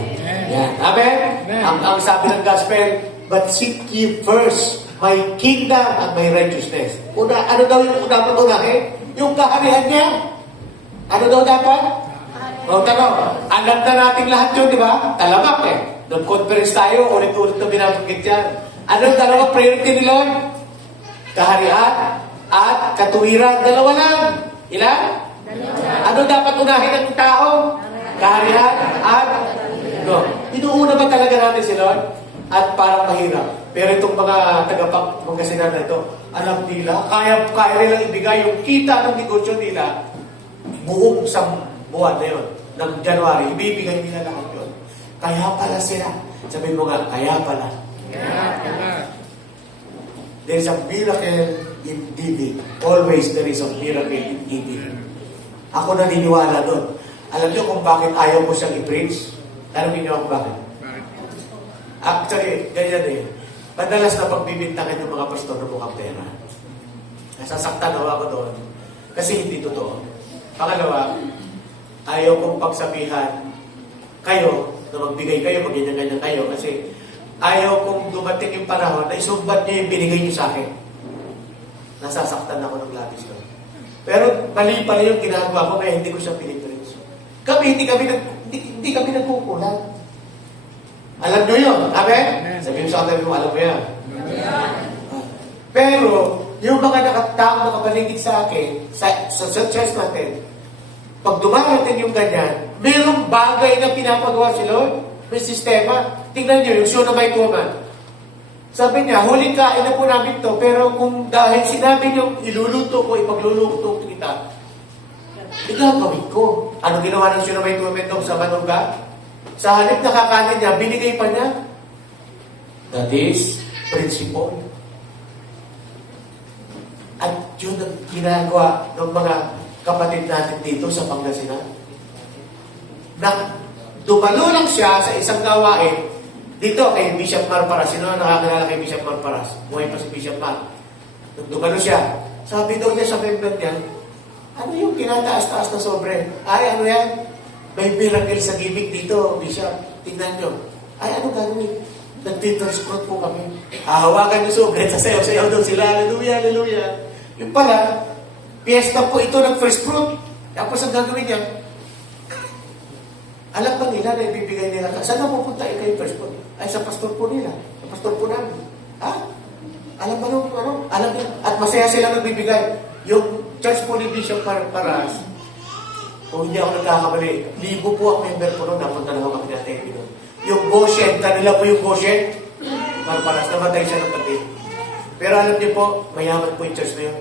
Yan. Amen? Ang sabi ng gospel, but seek ye first my kingdom and my righteousness. Ano daw yung dapat unahin? Yung kaharihan niya. Ano daw dapat? Alam na natin lahat yun, di ba? Talamak Nung conference tayo, ulit-ulit na binabanggit yan. Ano dalawa priority ni Lord? Kaharian at katuwiran. Dalawa lang. Ilan? Ano dapat unahin ng tao? Kaharian at inuuna ba talaga natin si Lord? At parang mahirap. Pero itong mga tagapagmangasinan na ito, alam nila, kaya nilang ibigay yung kita ng negosyo nila buong isang buwan na yun, ng January, ibibigay nila lahat yun. Kaya pala sila. Sabihin mo nga, kaya pala. There is a miracle in giving. Always there is a miracle in giving. Ako naniniwala doon. Alam niyo kung bakit ayaw mo siyang i-preach? Tanungin niyo ako bakit. Actually, ganyan Madalas na pagbibintangan ng mga pastor na mukhang pera. Nasasaktan ako doon. Kasi hindi totoo. Pangalawa, ayaw kong pagsabihan kayo na magbigay kayo, mag-ganyan-ganyan kayo. Kasi ayaw kong dumating yung panahon na isumbat niyo yung binigay niyo sa akin. Nasasaktan ako ng labis ko. Pero mali pala yung ginagawa ko kaya hindi ko siya pinipilis. Kami, hindi kami nagkukulang. Alam niyo yun. Amen? Sabihin sa akin kung alam mo yan. Pero, yung mga nakapaligid sa akin, sa church natin, pag dumarating yung ganyan, mayroong bagay na pinapagawa si Lord. May sistema. Tingnan niyo, yung Shunammite woman. Sabi niya, huling kain na po namin to, pero kung dahil sinabi niyo, iluluto ko, ipagluluto kita, igagawin ko. Ano ginawa ng Shunammite woman doon sa Manuga? Sa halip na kakanin niya, binigay pa niya. That is principle. At yun ang ginagawa ng mga kapatid natin dito sa Pangasinan. Na dumalo lang siya sa isang gawain dito kay Bishop Marparas. Sino ang nakakilala kay Bishop Marparas? Buhay pa si Bishop Mar. Nung dumalo siya, sabi daw niya sa member niya, ano yung kinataas-taas na sobre? Ay, ano yan? May miracle sa gimmick dito, Bishop. Tingnan nyo. Ay, ano gagawin? Nag-first fruit po kami. Hahawakan yung sobre, sasayaw-sayaw daw sila. Hallelujah, hallelujah. Yung pala, piyesta po ito ng first fruit. Tapos ang gagawin niya, alam ba nila na ibibigay nila? Saan na pupunta yung first fruit? Ay, sa pastor po nila. Sa pastor po namin. Ha? Alam ba nung ano? Alam nila. At masaya sila nagbibigay. Yung church po ni Bishop Paras, kung hindi ako nagkakamali, 1,000 po ang member ko noon. Napunta na ako kami natin. Yung Goshen, kanila po yung Goshen. Paras, namatay siya ng pati. Pero alam niyo po, mayaman po yung church na yun.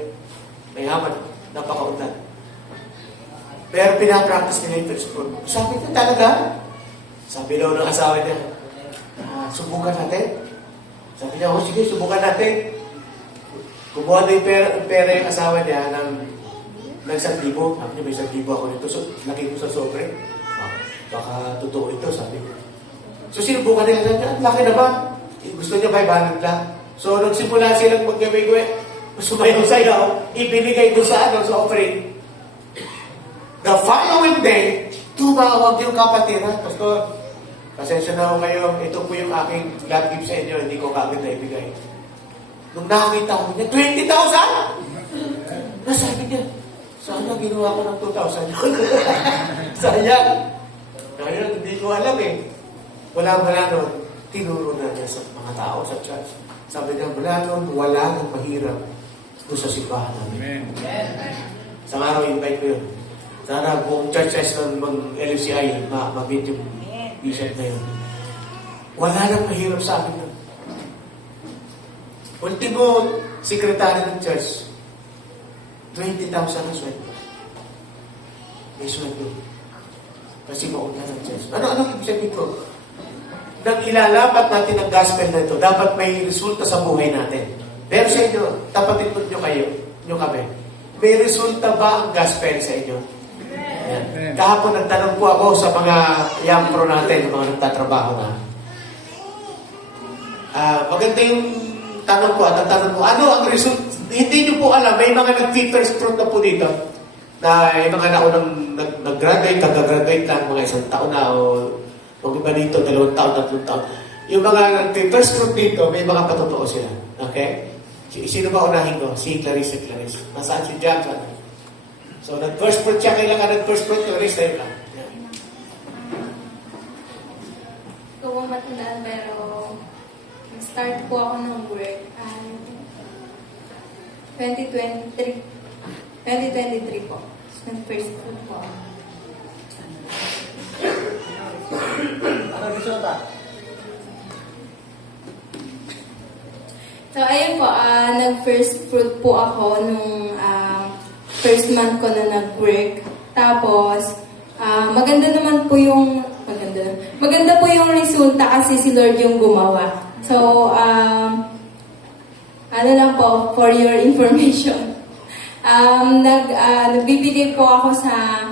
Mayaman. Napakaundan. Pero pinapractice nila yung first fruit. Sabi ko talaga. Sabi daw ng asawa niya, subukan natin. Sabi niya, sige, subukan natin. Kumuha na yung pera yung asawa niya ng 1,000. Sabi niya, may 1,000 ako nito. So, laki ko sa sobre. Baka totoo ito, sabi niya. So, sinubukan nila. Sabi niya, laki na ba? Gusto niya 500 lang. So, nagsimula silang mag-gawi-gawi. Sumayaw-sayaw. Ibinigay doon sa offering. The following day, tumawag yung kapatid, Pastor, pasensya na ako kayo, ito po yung aking God gift sa inyo, hindi ko kagad na ibigay. Nung nakakita ko niya, 20,000? Nasabi niya, sana ginawa ko ng 2,000. Sayang. Ngayon, hindi ko alam eh. Wala nun, tinuro na niya sa mga tao sa church. Sabi niya, wala nun, wala nang mahirap doon sa simbahan namin. Sa araw, invite ko yun. Sana kung churches ng LFCI, ma-meet yung bishop na yun. Wala nang mahirap sa akin yun. Ultimo, sekretary ng church, 20,000 na sweldo. May sweldo. Kasi mauna ng church. Ano ibig sabihin ko? Nang ilalapat natin ang gospel na ito, dapat may resulta sa buhay natin. Pero sa inyo, tapatin nyo kami. May resulta ba ang gospel sa inyo? Ayan. Kahapon nagtanong po ako sa mga young pro natin, mga nagtatrabaho na. Maganda yung tanong ko at ang tanong ko, ano ang result? Hindi nyo po alam, may mga nag-first fruit na po dito na yung mga naunang nag-graduate, kag-graduate lang, mga 1 taon na o iba dito, 2 taon, 3 taon. Yung mga nag-first fruit dito, may mga patotoo sila. Okay? Sino ba unahin ko? Si Clarice. Nasaan si Jack? So, nag-first fruit siya, kailangan nag-first fruit, Clarice, tayo lang. Ito kong matandaan, pero nag-start po ako ng work 2023 po. Nag-first fruit po ako. Ano gusto ba? So, ayun po, nag-first fruit po ako nung first month ko na nag-work. Tapos, maganda po yung resulta kasi si Lord yung gumawa. So, ano lang po, for your information. Nagbibigay po ako sa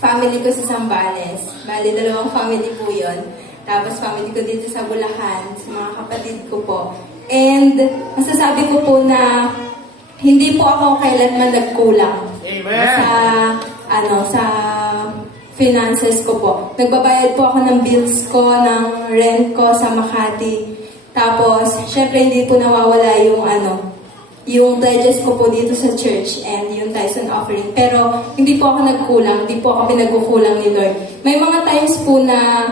family ko sa Zambales. Bali, 2 family po yun. Tapos, family ko dito sa Bulacan, sa mga kapatid ko po. And, masasabi ko po na hindi po ako kailanman nagkulang. Amen. Sa finances ko po. Nagbabayad po ako ng bills ko, ng rent ko sa Makati. Tapos, syempre hindi po nawawala yung yung pledges ko po dito sa church and yung Tyson offering. Pero hindi po ako nagkulang, hindi po ako pinagkukulang ni Lord. May mga times po na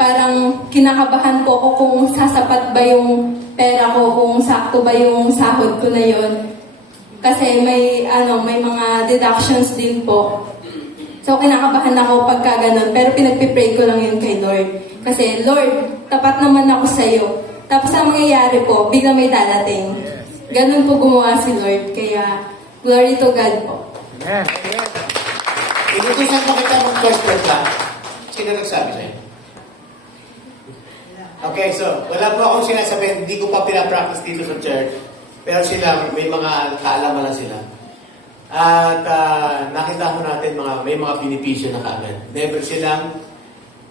parang kinakabahan po ako kung sasapat ba yung pera ko, kung sakto ba yung sahod ko na yon. Kasi may mga deductions din po. So, kinakabahan ako pagka ganun. Pero pinagpipray ko lang yun kay Lord. Kasi, Lord, tapat naman ako sa'yo. Tapos, ang mangyayari po, bigla may darating. Ganun po gumawa si Lord. Kaya, glory to God po. Amen. Inutusan pa kita ng first word lang. Sino nagsabi sa'yo? Okay, so, wala po akong sinasabi, hindi ko pa pinapractice dito sa church. Pero sila, may mga kaalaman na sila. At nakita ko natin may mga benepisyo na kaagad. Never silang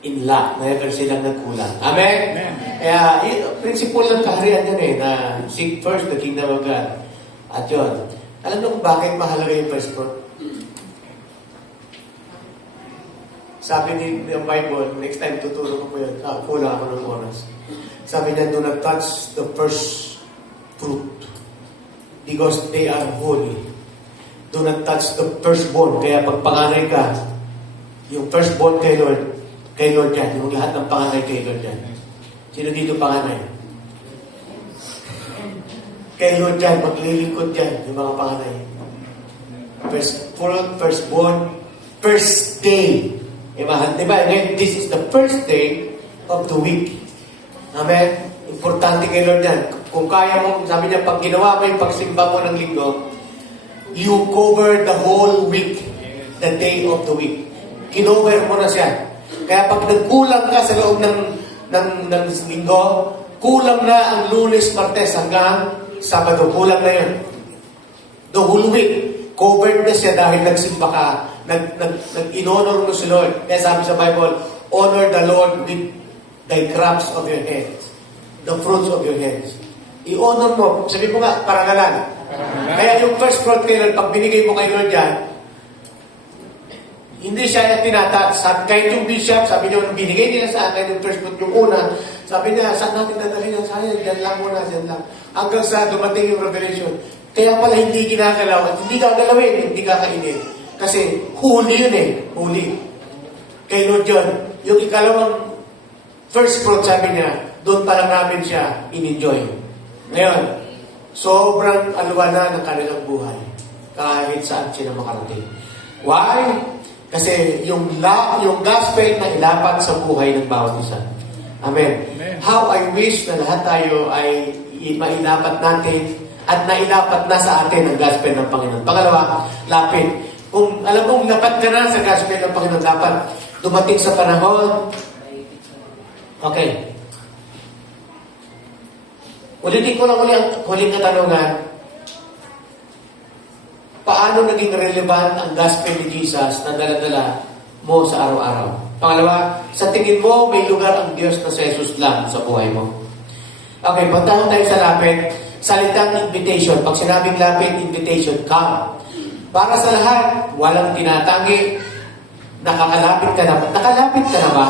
in lack, never silang nagkulang. Amen? Amen. Kaya, principle ng kaharian yan na seek first the kingdom of God. At yun, alam niyo kung bakit mahalaga yung first fruit? Sabi ni yung Bible, next time tuturo ko po yun. Kulang ako ng oras. Sabi niya, do not touch the first fruit because they are holy. Do not touch the firstborn. Kaya pag panganay ka, yung firstborn kay Lord yan. Yung lahat ng panganay kay Lord yan. Sino dito panganay? Kay Lord yan, maglilingkod yan, yung mga panganay. First fruit, firstborn, first day. Diba? This is the first day of the week. Amen? Importante kay Lord yan. Kung kaya mo, sabi niya, pag ginawa mo yung pagsimba mo ng linggo, you cover the whole week, the day of the week. Kinover mo na siya. Kaya pag nagkulang ka sa loob ng linggo, kulang na ang Lunes, Martes hanggang Sabado. Kulang na yun. The whole week, covered na siya dahil nagsimba ka. In-honor mo si Lord. Kaya sabi sa Bible, honor the Lord with thy crops of your hands. The fruits of your hands. I-honor mo. Sabi mo nga, parangalan. Kaya yung first fruit kay Lord, pag binigay mo kay Lord yan, hindi siya tinatat. Kahit yung bishop, sabi niyo, binigay nila sa akin yung first fruit, yung una, sabi niya, saan natin dadalhin yan? Sayang, dyan lang muna, dyan lang. Hanggang sa dumating yung revelation. Kaya pala hindi ginagalaw at hindi gagalawin, hindi kakainin. Kasi huli yun huli. Kay Lord yun. Yung ikalawang first fruit, sabi niya, doon pa lang namin siya in-enjoy. Ngayon, sobrang alwana ng kanilang buhay. Kahit saan sila makarating. Why? Kasi yung gospel na ilapat sa buhay ng bawat isa. Amen. Amen. How I wish na lahat tayo ay mailapat natin at nailapat na sa atin ang gospel ng Panginoon. Pangalawa, lapit. Kung alam mong lapat ka na sa gospel ng Panginoon, dapat dumating sa panahon. Okay. Ulitin ko lang ang huling katanungan. Paano naging relevant ang gospel ni Jesus na dala-dala mo sa araw-araw? Pangalawa, sa tingin mo, may lugar ang Diyos na sa Jesus lang sa buhay mo. Okay, puntahan tayo sa lapit. Salitang invitation. Pag sinabing lapit, invitation, come. Para sa lahat, walang tinatangi. Nakakalapit ka na ba? Nakalapit ka na ba?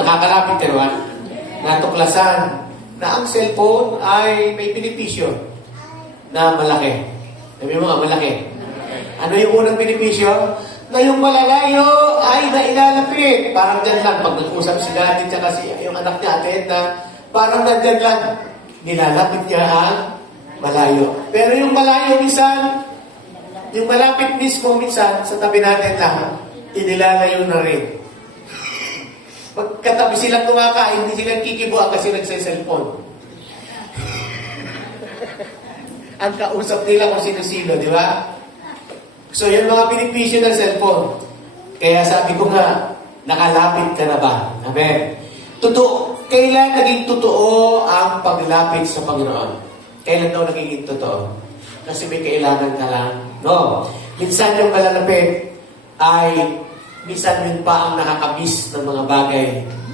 Nakakalapit ka na ba? Natuklasan na ang cellphone ay may benepisyo na malaki. Sabi mo nga, malaki. Ano yung unang benepisyo? Na yung malalayo ay nailalapit. Parang dyan lang, pag nag-usap si Daddy at yung anak niya, atin na parang nandyan lang, nilalapit niya ang malayo. Pero yung malayo minsan, yung malapit mismo minsan, sa tabi natin lang, inilalayo na rin. Pagkatabi silang kumakain, hindi sila kikibuan kasi nagsa-cellphone. Ang kausap nila kung sino-sino, di ba? So, yung mga benepisyo ng cellphone. Kaya sabi ko nga, nakalapit ka na ba? Amen. Totoo. Kailan naging totoo ang paglapit sa Panginoon? Kailan daw naging totoo? Kasi may kailangan ka lang. No. Minsan yung malalapit ay minsan yun pa ang nakakamiss ng mga bagay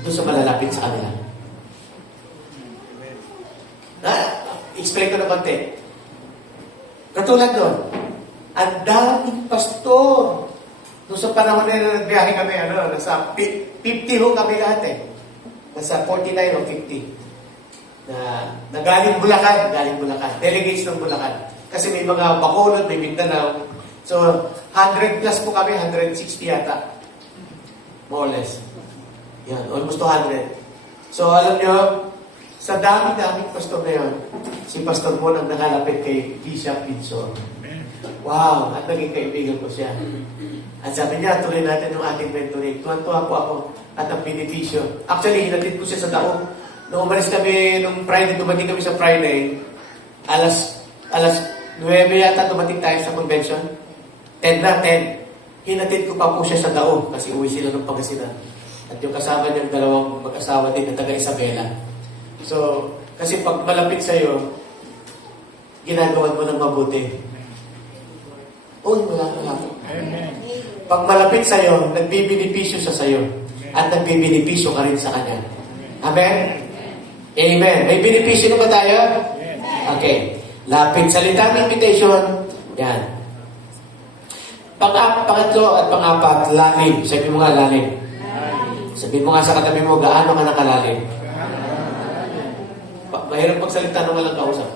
doon sa malalapit sa kanila. Explain ko na konti. Katulad doon, ang daming pastor. Noong sa panahon na nagbiyahe kami, nasa 50 ho kami lahat eh. Nasa 49 o 50. Na galing Bulacan. Delegates ng Bulacan. Kasi may mga Bacolod, may Mindanao. So, 100 plus po kami, 160 yata. More or less. Yan, almost 200. So, alam nyo, sa dami-daming pastor na yun, si Pastor Mon ang nakalapit kay Bishop Pinson. Wow, at naging kaibigan ko siya. At sabi niya, tuloy natin yung ating mentoring. Tuwan-tuwa po ako at ang benepisyo. Actually, hinatid ko siya sa taong. Nung umalis kami, nung Friday, dumating kami sa Friday, alas 9 yata dumating tayo sa convention. 10 na, 10. Hinatid ko pa po siya sa daong kasi uwi sila ng Pangasinan. At yung kasama niyang dalawang mag-asawa din na taga Isabela. So, kasi pag malapit sa'yo, ginagawan mo ng mabuti. Uy, wala. Pag malapit sa'yo, nagbibinipisyo sa sa'yo. At nagbibinipisyo ka rin sa kanya. Amen? Amen. May binipisyo na ba tayo? Okay. Lapit salita ng invitation. Yan. Pangatlo at pangapat, lalim. Sabi mo nga, lalim. Sabi mo nga sa katabi mo, gaano ka nakalalim? Mahirap magsalita ng walang kausap.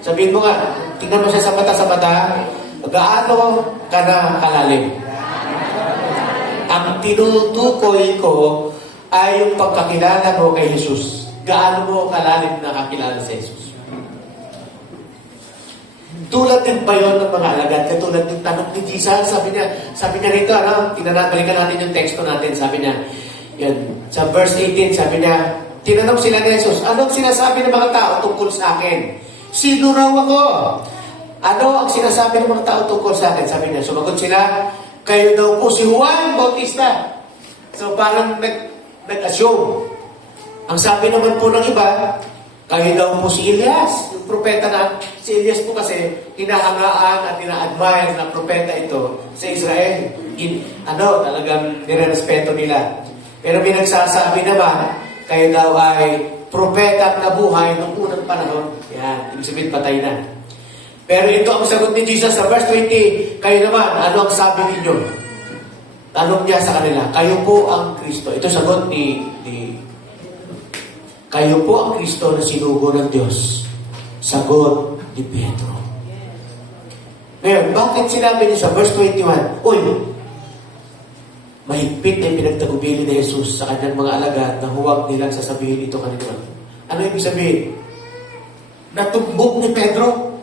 Sabihin mo nga, tingnan mo siya sa mata, gaano ka na kalalim? Ang tinutukoy ko ay yung pagkakilala mo kay Jesus. Gaano mo kalalim na kakilala si Jesus? Tulad din ba yun ng mga alagad? Katulad ng tanong ni Jesus, sabi niya rito, balikan natin yung teksto natin, sabi niya, yan, sa verse 18, sabi niya, tinanong sila ni Jesus, anong sinasabi ng mga tao tungkol sa akin? Sino raw ako? Ano ang sinasabi ng mga tao tungkol sa akin? Sabi niya, sumagot sila, kayo daw po si Juan Bautista. So parang nag-assume. Ang sabi naman po ng iba, kayo daw po si Elias. Yung propeta na, si Elias po kasi, hinahangaan at ina-admire na propeta ito sa Israel. Talagang nire-respeto nila. Pero may nagsasabi naman, kayo daw ay propeta na buhay noong unang panahon. Yan, ibig sabihin patay na. Pero ito ang sagot ni Jesus sa verse 20, kayo naman, ano ang sabi ninyo? Tanong niya sa kanila, kayo po ang Kristo. Ito sagot ni kayo po ang Kristo na sinugo ng Diyos. Sagot ni Pedro. Ngayon, bakit sinabi niya sa verse 21, uy, mahigpit na pinagtagubili ni Jesus sa kanyang mga alagad na huwag nilang sasabihin ito kanina. Ano ibig sabihin? Natumbok ni Pedro,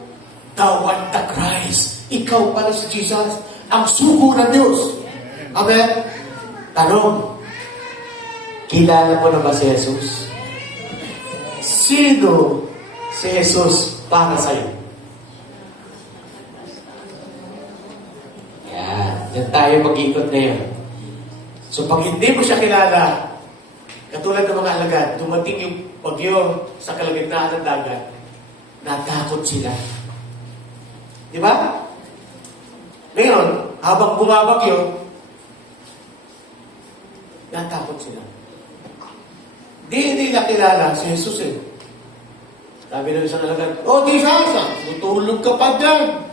thou art the Christ. Ikaw pala si Jesus, ang sugo ng Diyos. Amen? Tanong, kilala mo na ba si Jesus? Sino si Jesus para sa'yo? Yan tayo mag-ikot ngayon. So pag hindi mo siya kilala, katulad ng mga alagad, dumating yung bagyo sa kalagitnaan ng dagat, natakot sila. Di ba? Ngayon, habang bumabagyo, natakot sila. Di nila kilala si Jesus eh. Sabi ng isang alagad, Jesus, tutulog ka pa dyan.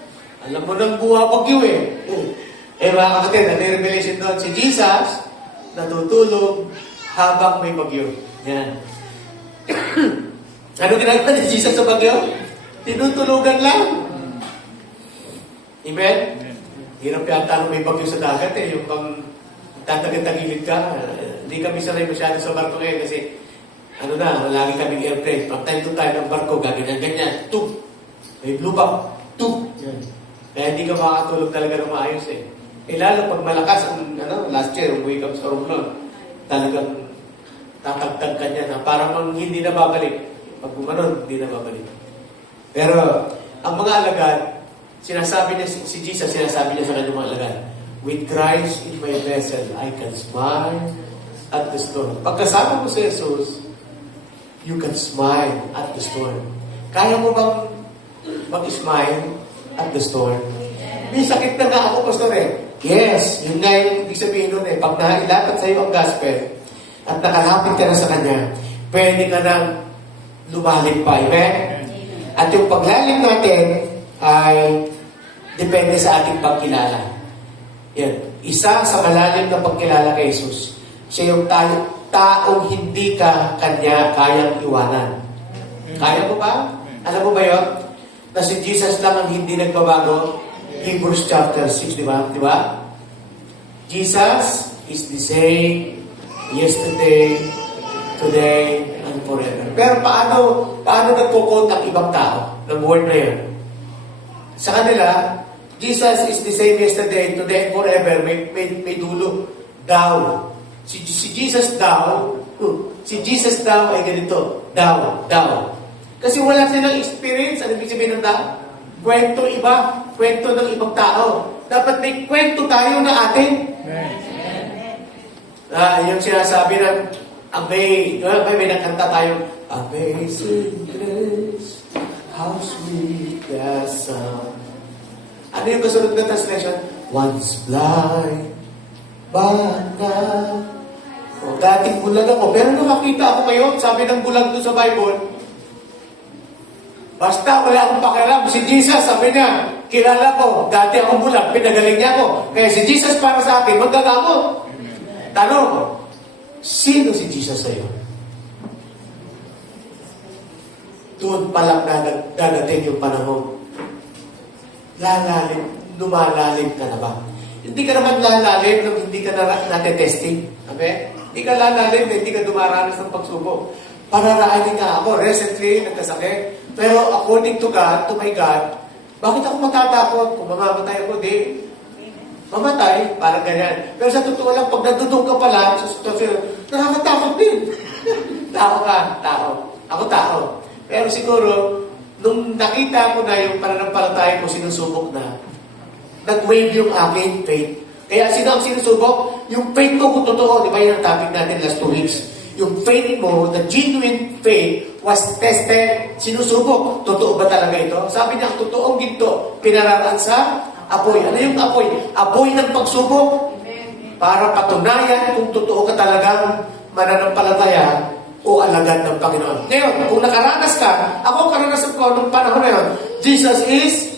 Alam mo nang bumabagyo eh. Mga kapatid, ano yung revelation doon? Si Jesus, natutulog habang may bagyo. Yan. Ano ginagawa ni Jesus sa bagyo? Tinutulugan lang. Amen? Hirap yata nung may bagyo sa dagat eh. Yung pang tatagin-tagilid ka. Hindi kami sanay masyado sa barko ngayon kasi lagi kaming airplane. Pag time to time ang barko, ganyan-ganyan. Tuk! May lubak. Tuk! Yan. Kaya hindi ka makakatulog talaga ng maayos eh. Lalo pag malakas ang, last year, umuwi kami sa Romblon, talagang tatagtag ka niya na parang hindi na babalik. Pag gumanon, hindi na babalik. Pero, ang mga alagad, sinasabi niya, si Jesus, sinasabi niya sa kanyang mga alagad, with Christ in my vessel, I can smile at the storm. Pagkasama mo si Jesus, you can smile at the storm. Kaya mo bang mag-smile at the storm? May sakit na nga ako, pastor eh. Yes, yun nga yung ibig sabihin nun eh. Pag nailapat sa iyo ang gospel at nakalapit ka na sa Kanya, pwede ka nang lumalim pa. Amen? At yung paglalim natin ay depende sa ating pagkilala. Yan. Isa sa malalim na pagkilala kay Jesus. Siya yung taong hindi ka kanya kayang iwanan. Kaya mo ba? Alam mo ba yun? Na si Jesus lang ang hindi nagbabago. Hebrews chapter 6, di ba? Di ba? Jesus is the same yesterday, today, and forever. Pero paano nagpo-quote ang ibang tao ng word na yun? Sa kanila, Jesus is the same yesterday, today, and forever. May dulo. Daw. Si Jesus daw ay ganito. Daw. Kasi wala silang experience. Ano ibig sabihin ng daw? Kwento iba. Kwento ng ibang tao. Dapat may kwento tayo na atin. Yung sinasabi ng may nakanta tayo, Amazing Grace, how sweet the sound. Ano yung kasunod na translation? Once blind, but now. Dating bulag ako, pero nakakita ako ngayon, sabi ng bulag doon sa Bible, basta wala akong pakialam. Si Jesus, sabi niya, kilala ko, dati akong bulag, pinagaling niya ako. Kaya si Jesus para sa akin, maggagamot. Tanong, sino si Jesus sa'yo? Doon palang dadating yung panahon. Lumalalim ka na ba? Hindi ka naman lalalim nung hindi ka natetesting. Okay? Hindi ka lalalim na hindi ka dumaranas ng pagsubok. Pararaanin ka ako. Recently, nagkasakit. Pero according to God, to my God, bakit ako matatakot? Kung mamamatay ako, di. Mamatay, parang ganyan. Pero sa totoo lang, pag nandudong ka pala, sa sitwasyon, nakakatakot din. Tao ka, tao. Ako tao. Pero siguro, nung nakita ko na yung pananampalataya ko, sinusubok na, nag-wave yung aking faith. Kaya sino ang sinusubok? Yung faith ko kung totoo. Di ba yun ang topic natin last 2 weeks? Yung faith mo, the genuine faith, was tested, sinusubok. Totoo ba talaga ito? Sabi niya, ang totoong ginto, pinararaan sa apoy. Ano yung apoy? Apoy ng pagsubok. Para patunayan kung totoo ka talagang mananampalataya o alagad ng Panginoon. Ngayon, kung nakaranas ka, ako karanasan ko nung panahon na yun, Jesus is,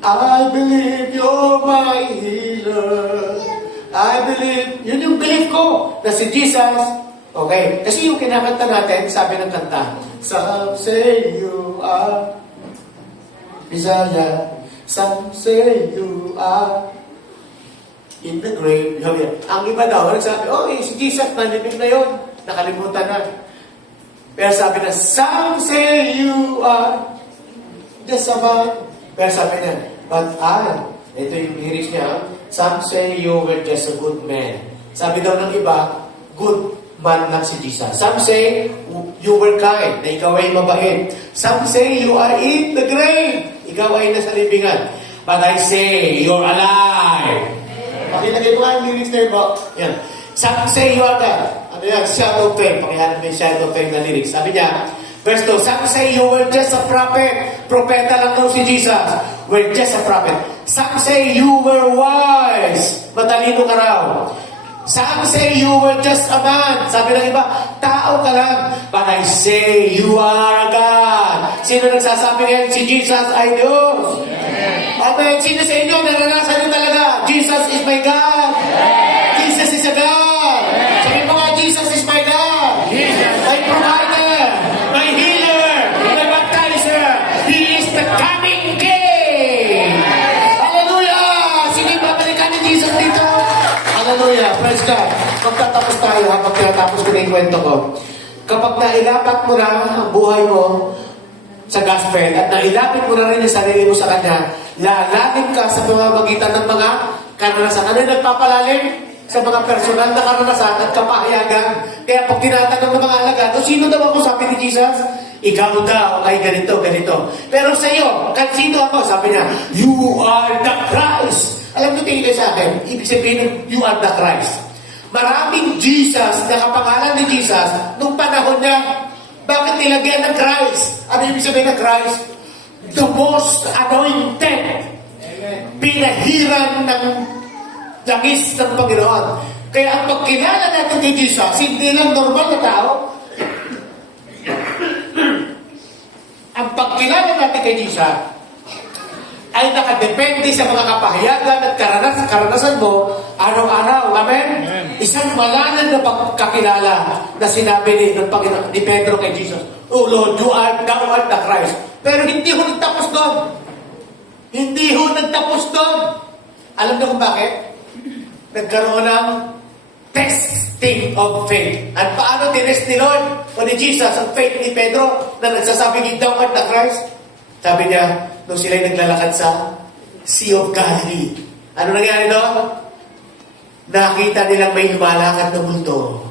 I believe you're my healer. I believe, yun yung belief ko, na si Jesus, okay, kasi yung kinakanta natin, sabi ng kanta, some say you are Messiah, some say you are in the grave. Ang iba daw, nagsabi, si Jesus, nalibig na yun. Nakalimutan na. Pero sabi na, some say you are just a man. Pero sabi niya, but ito yung lyrics niya, some say you were just a good man. Sabi daw ng iba, good man lang si Jesus. Some say you were kind, na ikaw ay mabait. Some say you are in the grave. Ikaw ay nasa libingan. But I say, you're alive. Pakilagay ko nga yung lyrics na yun. Yan. Some say you are God. Ano yan? Shadow of Faith. Pakihanap yung Shadow of Faith na lyrics. Sabi niya, verse 2, some say you were just a prophet. Propeta lang daw si Jesus. We're just a prophet. Some say you were wise. Matalino ka raw. Some say you were just a man. Sabi ng iba, tao ka lang. But I say you are a God. Sino nagsasabi ngayon? Si Jesus ay Diyos. Amen. Sino sa inyo naranasan nyo talaga? Jesus is my God. Jesus is a God. Sabi mo nga, Jesus is my God. My provider. My healer. My baptizer. He is the coming King. Hallelujah. Sino yung babalikan ni Jesus dito? Hallelujah. Praise God. Magtatapos tayo habang tinatapos ko na yung kwento ko. Kapag nailapat mo na ang buhay mo sa gospel at nailapit mo na rin yung sarili mo sa Kanya, lalalim ka sa pamamagitan ng mga karanasan. Ano yung nagpapalalim? Sa mga personal na karanasan at kapahayagan. Kaya pag tinatanong ng mga alagad, sino daw ako? Sabi ni Jesus, ikaw daw ay ganito, ganito. Pero sa iyo, sino ako? Sabi niya, you are the Christ. Alam niyo, tingin kayo sa akin, ibig sabihin, you are the Christ. Maraming Jesus, nakapangalan ni Jesus, nung panahon niya, bakit nilagyan ng Christ? Ano ibig sabihin ng Christ? The most anointed. Pinahiran ng langis ng Panginoon. Kaya ang pagkilala natin kay Jesus, hindi lang normal na tao. Ang pagkilala natin kay Jesus ay nakadepende sa mga kapahayagan at karanasan mo Araw-araw. Amen? Isang malanan na pagkakilala na sinabi ng Panginoon, ni Pedro kay Jesus, "Oh Lord, thou art the Christ." Pero hindi ho nagtapos doon. Hindi ho nagtapos doon. Alam niyo kung bakit? Nagkaroon ng testing of faith. At paano tinest ni Lord o ni Jesus ang faith ni Pedro na nagsasabing, "Thou art the Christ"? Sabi niya, nung sila'y naglalakad sa Sea of Galilee. Ano nangyari doon? Nakita nilang may lumalakad na multo.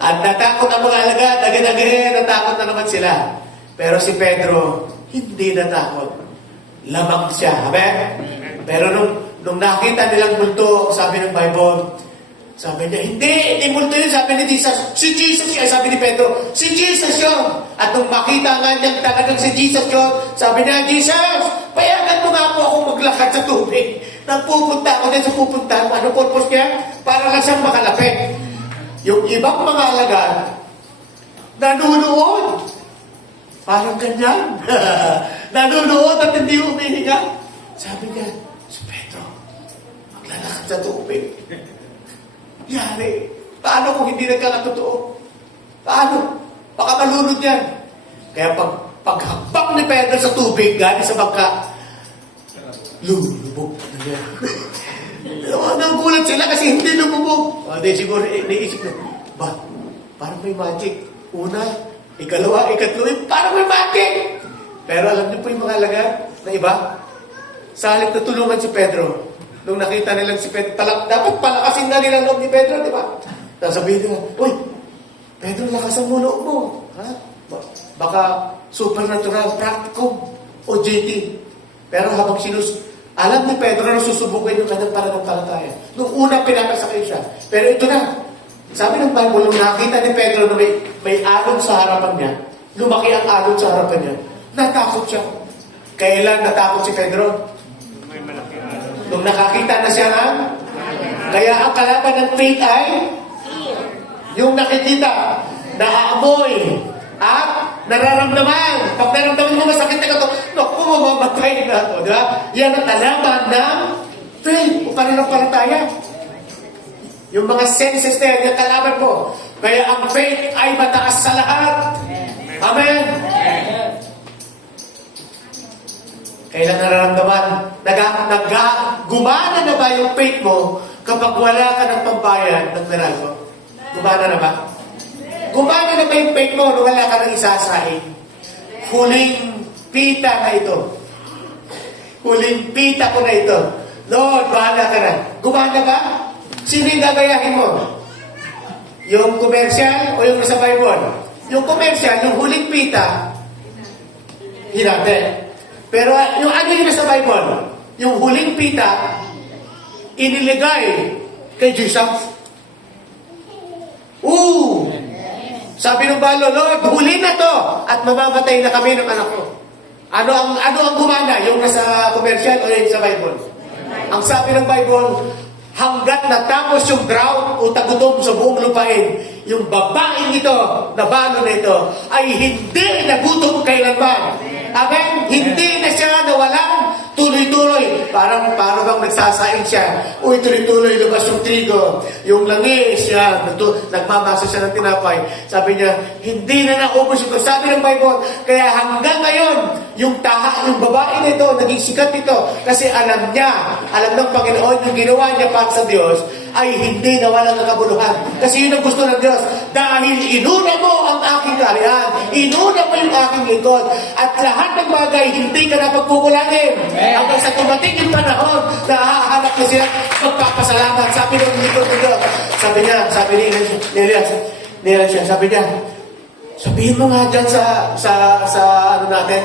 At natakot ang mga alagad, agad-agad, natakot na naman sila. Pero si Pedro, hindi natakot. Lamang siya. Amen? Pero nung nakita nilang multo, sabi ng Bible, sabi niya, hindi multo yun. Sabi ni Jesus, si Jesus yun. Sabi ni Pedro, si Jesus yun. At nung makita nga niyang talagang si Jesus yun, sabi niya, Jesus, payagan mo nga po akong maglakad sa tubig. Nagpupunta ako din sa pupuntahan. Ano purpose niya? Para lang siyang makalapit. Yung ibang mga alagad, nanunood. Parang ganyan. Nanunood at hindi umihinga. Sabi niya, si Pedro, maglalakad sa tubig. Yari. Paano kung hindi nagkakatotoo? Paano? Baka malunod yan. Kaya paghakbang ni Pedro sa tubig, galing sa bangka, lumubog na niya. Nagulat sila kasi hindi lumubog. Di siguro, naisip na, parang may magic. Una, ikalawa, ikatlo, parang may magic. Pero alam niyo po yung mga alagad na iba? Sa halip na tulungan si Pedro, nung nakita nilang si Pedro, dapat palakasin na nila loob ni Pedro, di ba? Sabihin nila, "Uy, Pedro, lakasan mo loob mo." Ha? Baka supernatural, practicum, o JT. Pero habang alam ni Pedro na susubukin yung kanyang pananampalataya. Nung una, pinapasakay siya. Pero ito na. Sabi ng Bible, nung nakita ni Pedro na may alon sa harapan niya, lumaki ang alon sa harapan niya, natakot siya. Kailan natakot si Pedro? Nung nakakita na siya ng, kaya ang kalaban ng faith ay yung nakikita, naaamoy, at nararamdaman. Pag nararamdaman mo masakit na ito, naku, mamamatay na ito. Di ba? Yan ang kalaban ng faith o pananampalataya. Yung mga senses na yan, yung kalaban mo. Kaya ang faith ay mataas sa lahat. Amen? Kailan nararamdaman? Gumana na ba yung faith mo kapag wala ka ng pambayad ng meralco? Gumana na ba? Gumana na ba yung faith mo nung wala ka ng isasain? Huling pita na ito. Huling pita ko na ito. Lord, bahala ka na. Gumana ba? Sino yung gagayahin mo? Yung commercial o yung nasa Bible? Yung commercial, yung huling pita, hinati. Pero yung ano yung nasa Bible? Yung huling pita, iniligay kay Jesus. Sabi ng balo, Lord, huli na to at mamamatay na kami ng anak ko. Ano ang gumana? Yung nasa commercial o yung sa Bible? Ang sabi ng Bible, hanggat natapos yung drought o tagutom sa buong lupain, yung babaeng ito, na balo na ito, ay hindi nagutom kailanman. Amen? Hindi na siya nawalan tuloy-tuloy. Parang bang nagsasaing siya. Uy, tuloy-tuloy lumabas yung trigo. Yung langis siya, nagmamasa siya ng tinapay. Sabi niya, hindi na naubos ito. Sabi ng Bible, kaya hanggang ngayon, yung babae nito, naging sikat ito. Kasi alam ng Panginoon, yung ginawa niya para sa Diyos, ay hindi nawalan ng kabuluhan. Kasi yun ang gusto ng Diyos. Dahil inuna mo ang aking kaharian, inuna mo yung aking lingkod, at lahat ng bagay, hindi ka na pagkukulangin. Hanggang sa tumating yung panahon, na hahanap na siya, magpapasalamat. Sabi ng lingkod ng Diyos. Sabi ni Elias, sabi niya, sabihin mo nga dyan sa ano natin,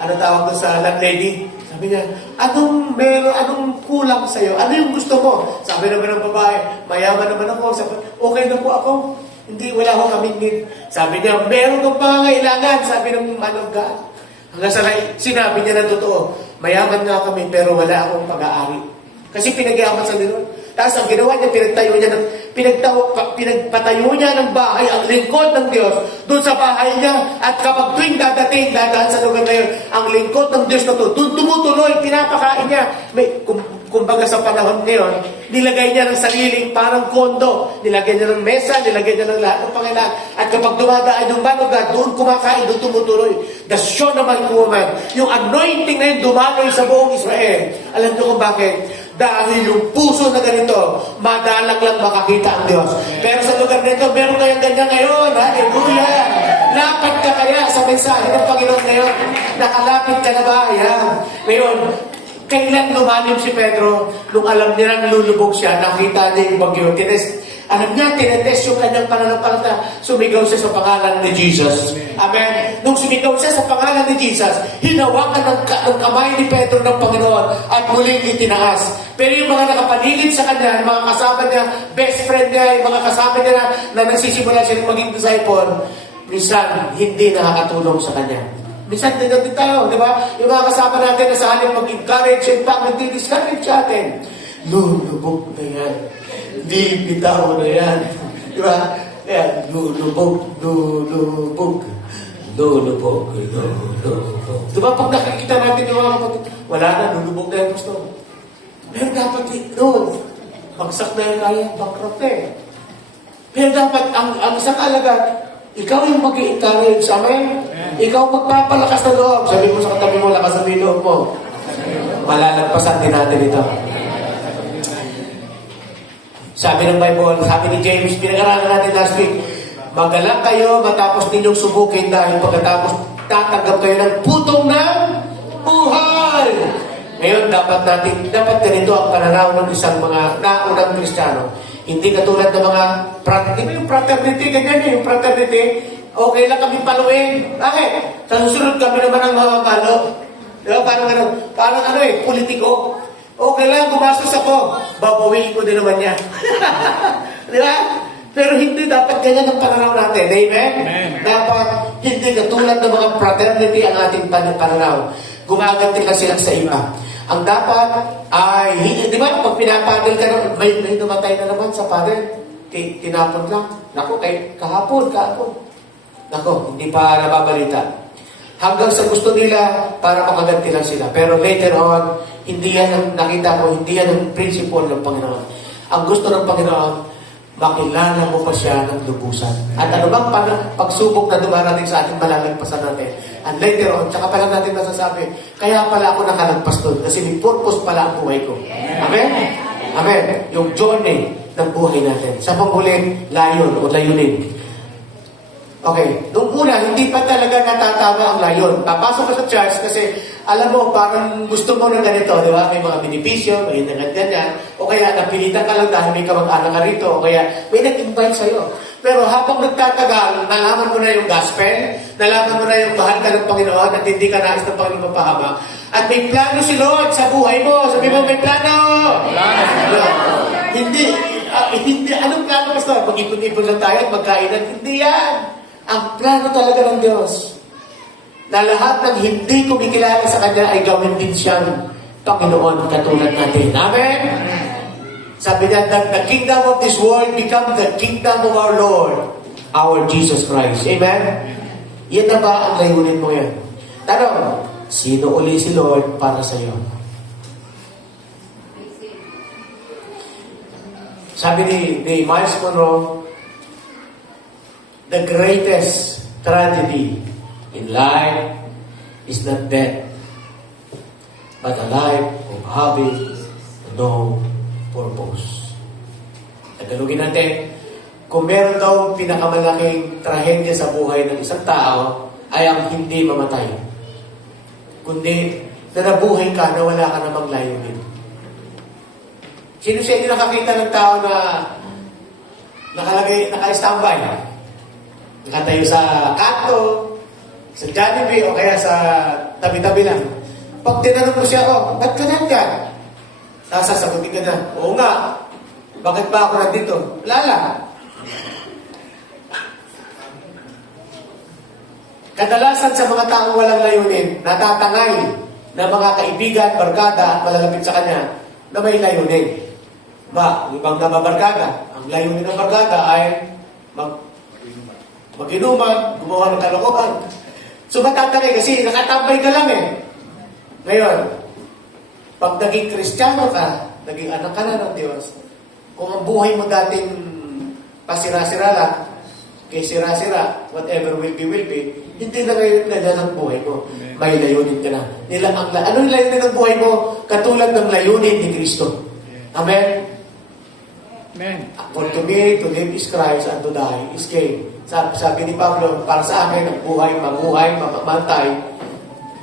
ano tawag doon sa landlady. Sabi niya, anong kulang sa'yo? Ano yung gusto mo? Sabi naman ng babae, mayaman naman ako. Sabi, okay na po ako. Hindi, wala akong kaming need. Sabi niya, meron kang pangangailangan. Sabi ng man of God. Hanggang sa sinabi niya na totoo, mayaman nga kami pero wala akong pag-aari. Kasi pinag-iaman sa Lord. Tapos ang ginawa niya, pinagpatayo niya ng bahay, ang lingkod ng Diyos, doon sa bahay niya. At kapag tuwing dadaan sa lugar na yun, ang lingkod ng Diyos na to, doon tumutuloy, pinapakain niya. kumbaga sa panahon ngayon, nilagay niya ng sariling parang kondo. Nilagay niya ng mesa, nilagay niya ng lahat ng pangailangan. At kapag dumadaan yung man of God, doon kumakain, doon tumutuloy. The Shunammite woman. Yung anointing na yun dumaloy sa buong Israel. Alam niyo kung bakit? Dahil yung puso na ganito, madalang lang makakita ang Diyos. Pero sa lugar nito, meron kayong ganyan ngayon. Hallelujah! Lapit ka kaya sa mensahe ng Panginoon ngayon. Nakalapit ka na ba? Ayan. Ngayon, kailan lumalim si Pedro? Nung alam nilang lulubog siya, nakita niya yung bagyo. Alam niya, tinetest yung kanyang pananampalataya. Sumigaw siya sa pangalan ni Jesus. Amen. Nung sumigaw siya sa pangalan ni Jesus, hinawakan ng kamay ni Pedro ng Panginoon at muling itinaas. Pero yung mga nakapaligid sa kanya, yung mga kasama niya, best friend niya, yung mga kasama niya na nagsisimula siya maging disciple, minsan hindi nakakatulong sa kanya. Minsan din natin tayo, di ba? Yung mga kasama natin na sa halip mag-encourage and pang nagdi-discourage sa atin. Lulubog na yan. Di bitaw na yan. Di ba? Kaya, lulubog. Di ba pag nakikita natin yung mga kapatid, wala na, lulubog na yan gusto. Pero dapat doon, bagsak na yung kaya, bankrupt eh. Pero dapat, ang isang alaga, ikaw yung mag-i-encourage sa amin. Ikaw magpapalakas na loob. Sabi mo sa katabi mo, lakas ang loob mo. Malalagpasan din natin ito. Sabi ng Bible, sabi ni James, pinag-aralan natin last week, magalang kayo matapos ninyong subukin dahil pagkatapos tatanggap kayo ng putong ng buhay. Ngayon, dapat ganito ang pananaw ng isang mga naunang Kristiyano. Hindi katulad ng mga fraternity, ganyan yung fraternity, okay lang kami paluin. Bakit? Sa susunod kami naman ang mamamalo. Diba? Parang politiko. Okay lang, gumastos ako. Babawiin ko din naman niya. Di ba? Pero hindi dapat ganyan ang pananaw natin. Amen? Dapat hindi katulad ng mga fraternity ang ating pananaw. Gumaganti ka sila sa iba. Ang dapat ay, di ba, pag pinapadel ka naman, may namatay na naman sa padel. Tinapon lang. Naku, kahapon. Naku, hindi pa nababalita. Hanggang sa gusto nila para makaganti lang sila. Pero later on, hindi yan ang nakita ko, hindi yan ang principle ng Panginoon. Ang gusto ng Panginoon, makilala mo pa siya ng lubusan. At ano bang pagsubok na dumarating sa ating malalagpasan natin. And later on, tsaka pala natin masasabi, kaya pala ako nakalagpas doon kasi may purpose pala ang buhay ko. Amen? Amen. Yung journey ng buhay natin. Sa panghuli, layon o layunin. Okay. Nung una, hindi pa talaga natatama ang layon. Papasok ka sa church kasi, alam mo, parang gusto mo ng ganito, di ba? May mga benepisyo, may ganyan. O kaya, napilitan ka lang dahil may kamag-anak ka rito. O kaya, may nag-invite sa'yo. Pero habang nagtatagal, nalaman mo na yung gospel, nalaman mo na yung mahal ka ng Panginoon at hindi ka nais ng Panginoon mapahama. At may plano si Lord sa buhay mo. Sabi mo, may plano! Hindi. Anong plano, Pastor? Mag-ipon-ipon lang tayo at magkainan? Hindi yan. Ang plano talaga ng Diyos na lahat ng hindi kumikilala sa Kanya ay gawin din siyang Panginoon katulad natin. Amen? Sabi niya, the kingdom of this world become the kingdom of our Lord, our Jesus Christ. Amen? Yan na ba ang layunin mo yan? Tanong, sino uli si Lord para sa iyo? Sabi ni Miles Monroe, the greatest tragedy in life is not death, but a life of having no purpose. Tagalogin natin, kung meron daw pinakamalaking trahedya sa buhay ng isang tao, ay ang hindi mamatay. Kundi, na nabuhay ka na wala ka namang layunin. Sino siya hindi nakakita ng tao na naka-standby? Nakatayo sa kanto, sa Jollibee, o kaya sa tabi-tabi lang. Pag tinanong mo siya, ba't ka nandyan? Sasagutin ka na, oo nga. Bakit ba ako nandito? Wala lang. Kadalasan sa mga taong walang layunin, natatangay na mga kaibigan, barkada, at malalapit sa kanya na may layunin. Ibang nababarkada. Ang layunin ng barkada ay mag-inuman, gumawa ng kalokohan. So matatangay kasi nakatambay ka lang eh. Ngayon, Pag naging Kristiyano ka, naging anak ka na ng Diyos, kung ang buhay mo dating pasira-sira lang, kay sira-sira, whatever will be, hindi na ngayon ganyan ang buhay mo. May layunin ka na. Anong layunin ng buhay mo? Katulad ng layunin ni Kristo. Amen? Amen. For to me, to live is Christ, and to die is gain. Sabi ni Pablo, para sa akin, ang buhay, mamuhay, mamamatay,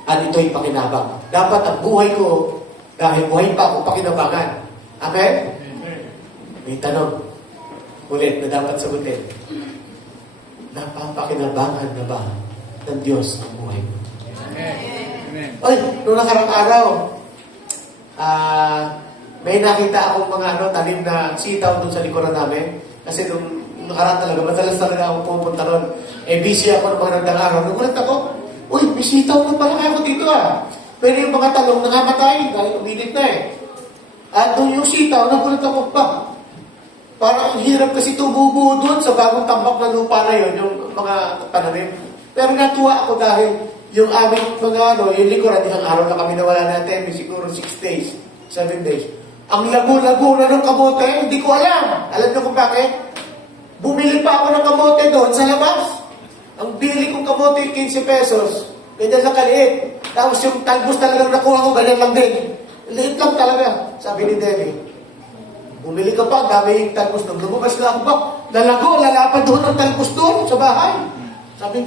at ito'y pakinabang. Dapat ang buhay ko, dahil buhay pa ako, pakinabangan. Amen? May tanong ulit na dapat sagutin. Napapakinabangan na ba ng Diyos ang buhay mo? Amen. Ay, noong nakarang araw, may nakita akong mga talim na sitaw doon sa likuran namin. Kasi nung nakarang talaga, madalas talaga ako pupunta ron. Busy ako ng mga nagdang araw. Nagulat ako, uy, may sitaw na pala ako dito Pero yung mga talong nangamatay dahil uminit na At doon yung sitaw, nagulat ako pa. Parang ang hirap kasi tumubo doon sa bagong tambak na lupa na yun, yung mga pananim. Pero natuwa ako dahil yung aming mga yung likuran, isang araw na kami nawala natin, siguro 6 days, 7 days. Ang lago-lago na ng kamote, hindi ko alam. Alam niyo kung bakit? Bumili pa ako ng kamote doon sa labas. Ang bili kong kamote, 15 pesos. Ganyan lang kaliit. Tapos yung talbos talagang nakuha ko, ganyan lang din. Liit lang talaga, sabi ni Debbie. Bumili ka pa, dami yung talbos doon. Lumabas na ako ba? Lalago, lalapad doon ang talbos doon sa bahay. Sabi,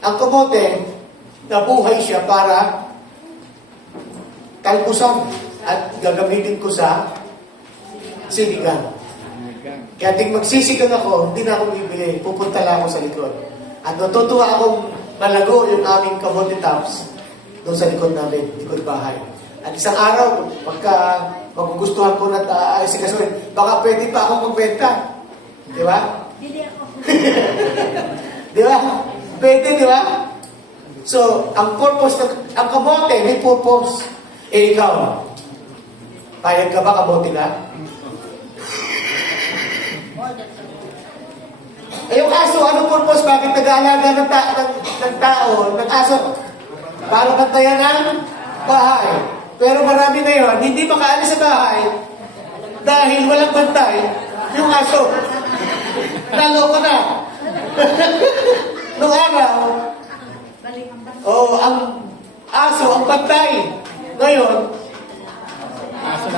ang kamote, nabuhay siya para talbusan at gagamitin ko sa sinigang. Kaya ting magsisigang ako, hindi na ako bibili. Pupunta lang ako sa likod. At natutuwa akong malago yung aming kamote tops doon sa likod namin, likod bahay. At isang araw, pagka magugustuhan ko na asikasuhin, baka pwede pa akong magbenta. Di ba? Bili ako. Di ba? Pwede, di ba? So, ang purpose, ang kamote, may purpose. Ikaw, payag ka ba kamote na? Yung aso, anong purpose? Bakit nag-aalaga ng tao, ng aso? Para bantayan ng bahay. Pero marami ngayon, hindi makaalis sa bahay dahil walang bantay yung aso. Naloko na. Noong araw, ang aso, ang bantay. Ngayon,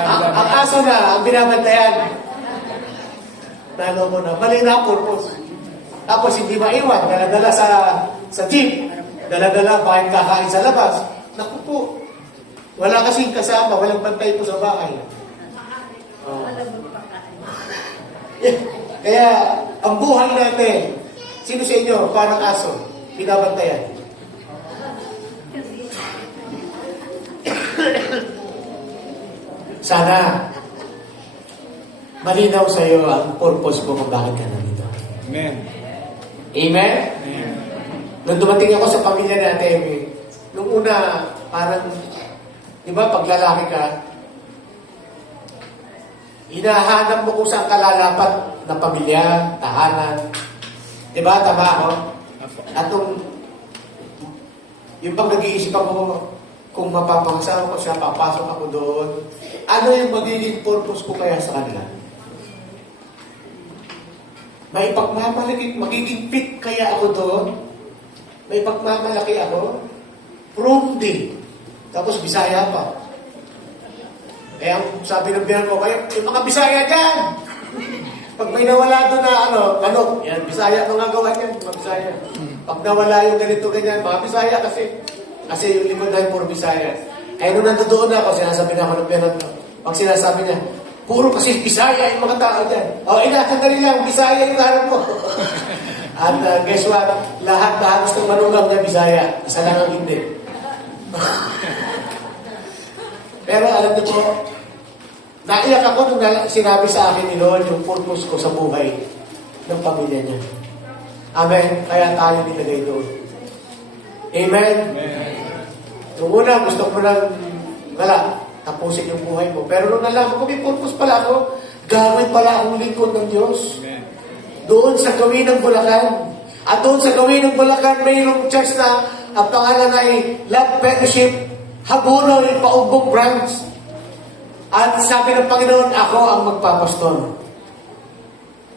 ang aso na ang binabantayan. Naloko na. Mali na ang purpose. Tapos hindi maiwan, daladala sa jeep, daladala bakit kakain sa labas. Naku po, wala kasing kasama, walang bantay po sa bahay. Oh. Kaya, ang buhay natin, sino sa inyo, parang aso, binabantayan. Sana, malinaw sa iyo ang purpose mo kung bakit ka nandito. Amen. Amen? Amen. Nung dumating ako sa pamilya natin, nung una, parang, di ba, pag lalaki ka, hinahanap mo kung saan ka lalapat na pamilya, tahanan. Di ba, tama ako? At yung pag nag-iisip ako, kung mapapangasawa ko siya, papasok ako doon, ano yung magiging purpose ko kaya sa kanila? May pagmamalaki, magiging fit kaya ako doon? May pagmamalaki ako? Prom din. Tapos Bisaya pa. Eh, ang sabi ng biyan ko, yung mga Bisaya dyan! Pag may nawala doon na yan, Bisaya, mga gawa yan, mga Bisaya. Pag nawala yung ganito, ganyan, mga Bisaya kasi yung likod na puro Bisaya. Kaya nung nandoon ako, sinasabi na ako ng biyan ko, pag sinasabi niya, puro kasi Bisaya yung mga tao dyan. Sandali lang, Bisaya yung harap mo. At guess what? Lahat ng manugang na Bisaya, isa lang ang hindi. Pero alam niyo po, naiyak ako nung sinabi sa akin ni Lord yung purpose ko sa buhay ng pamilya niya. Amen. Kaya tayo nilagay doon. Amen? Amen. Nung una, gusto ko lang, tapusin yung buhay mo. Pero nung nalaman ko, may purpose pala ako, gawin pala akong lingkod ng Diyos. Amen. Doon sa gawin ng Bulacan. At doon sa gawin ng Bulacan, mayroong church na ang pangalan ay Love Fellowship Habunoy, Paumbong branch. At sabi ng Panginoon, ako ang magpapastor.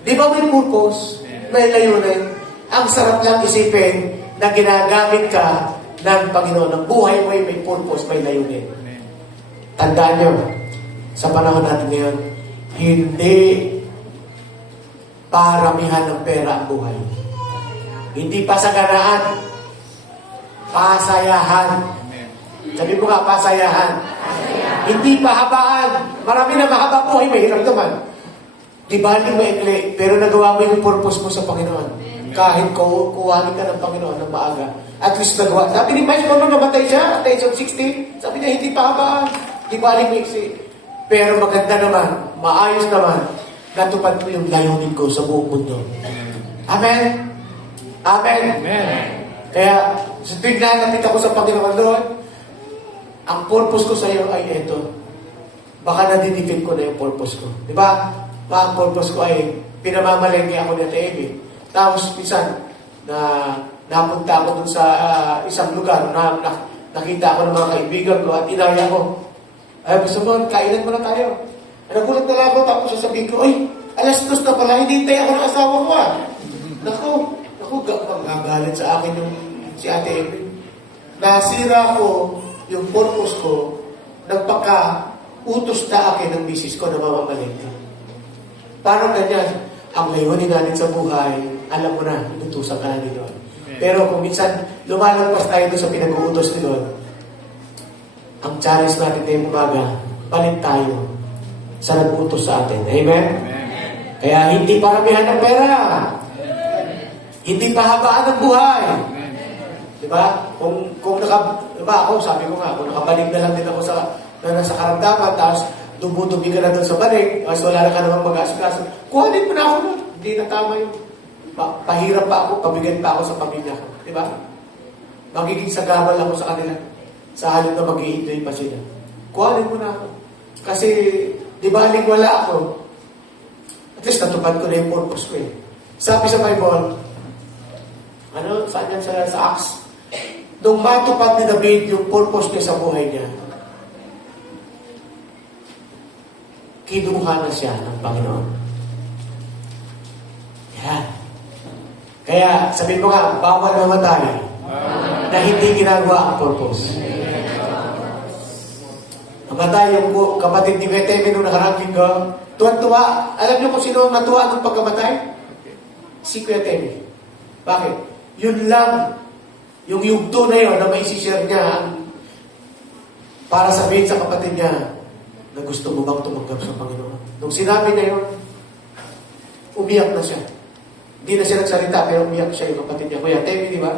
Di ba may purpose? May layunin? Ang sarap lang isipin na ginagamit ka ng Panginoon. Ang buhay mo ay may purpose, may layunin. Tandaan nyo, sa panahon natin ngayon, hindi paramihan ng pera ang buhay. Hindi pasaganaan. Pasayahan. Sabi mo nga, pasayahan. Hindi pahabaan. Marami na mahaba buhay, mahirap naman. Di ba hindi maikli, pero nagawa mo yung purpose mo sa Panginoon. Kahit kuhanin ka ng Panginoon ng maaga. At least nagawa. Sabi ni Mike, kung namatay siya, at the age of 60, sabi niya, hindi pahabaan. Di ba hindi maiksi. Pero maganda naman, maayos naman, natupad mo yung layunin ko sa buong mundo. Amen? Amen? Amen. Kaya, sa tuwing nalapit ako sa Panginoon, Lord, ang purpose ko sa iyo ay ito. Baka nadidefeat ko na yung purpose ko. Di ba? Ang purpose ko ay pinamamalengke ako ni Ate Amy. Tapos, minsan, napunta ako dun sa isang lugar na nakita ako ng mga kaibigan ko at inaya ko. Ay, gusto mo, kainan mo na tayo. Nagulat na lang ako, tapos sasabihin ko, ay, 2:00 na pala, hinintay ako ng asawa ko Naku, magagalit sa akin yung si Ate Amy. Nasira ko yung purpose ko, nagpaka-utos na akin ng misis ko na mamamalengke. Parang ganyan, ang layunin natin sa buhay, alam mo na, inutusan ka na ni Lord. Pero kung minsan, lumalagpas tayo doon sa pinag-uutos ni Lord, ang challenge natin ngayong umaga, palit tayo sa nag-uutos sa atin. Amen? Kaya hindi paramihan ng pera. Hindi pahabaan ng buhay. Diba? Diba ako, sabi ko nga, kung nakabalik na lang din ako sa nasa karamdaman, tapos dumudubi ka na doon sa balik, tapos wala na ka namang mag-asikaso, kuhanin mo na ako nun. Hindi na tama yun. Pahirap pa ako, pabigat pa ako sa pamilya ko. Diba? Magiging sagabal ako sa kanila. Sa halip na mag-i-enjoy pa sila. Kuhanin mo na ako. Kasi, di ba, wala ako. At least natupad ko na yung purpose ko eh. Sabi sa Bible, saan yan sa Acts? Nung matupad ni David yung purpose niya sa buhay niya, kinuha na siya ng Panginoon. Yan. Kaya, sabihin mo nga, bawal mamatay na hindi ginagawa ang purpose. Namatay yung kapatid ni Beteme nung nakarang linggo. Tuwan-tuwa. Alam niyo kung sino ang natuwa ng pagkamatay? Si Kuya Temi. Bakit? Yun lang. Yung yugto na yun na maisishare niya para sabihin sa kapatid niya na gusto mo bang tumanggap sa Panginoon. Nung sinabi niya yun, umiyak na siya. Hindi na siya nagsalita, pero umiyak siya yung kapatid niya. Kuya Temi, di ba?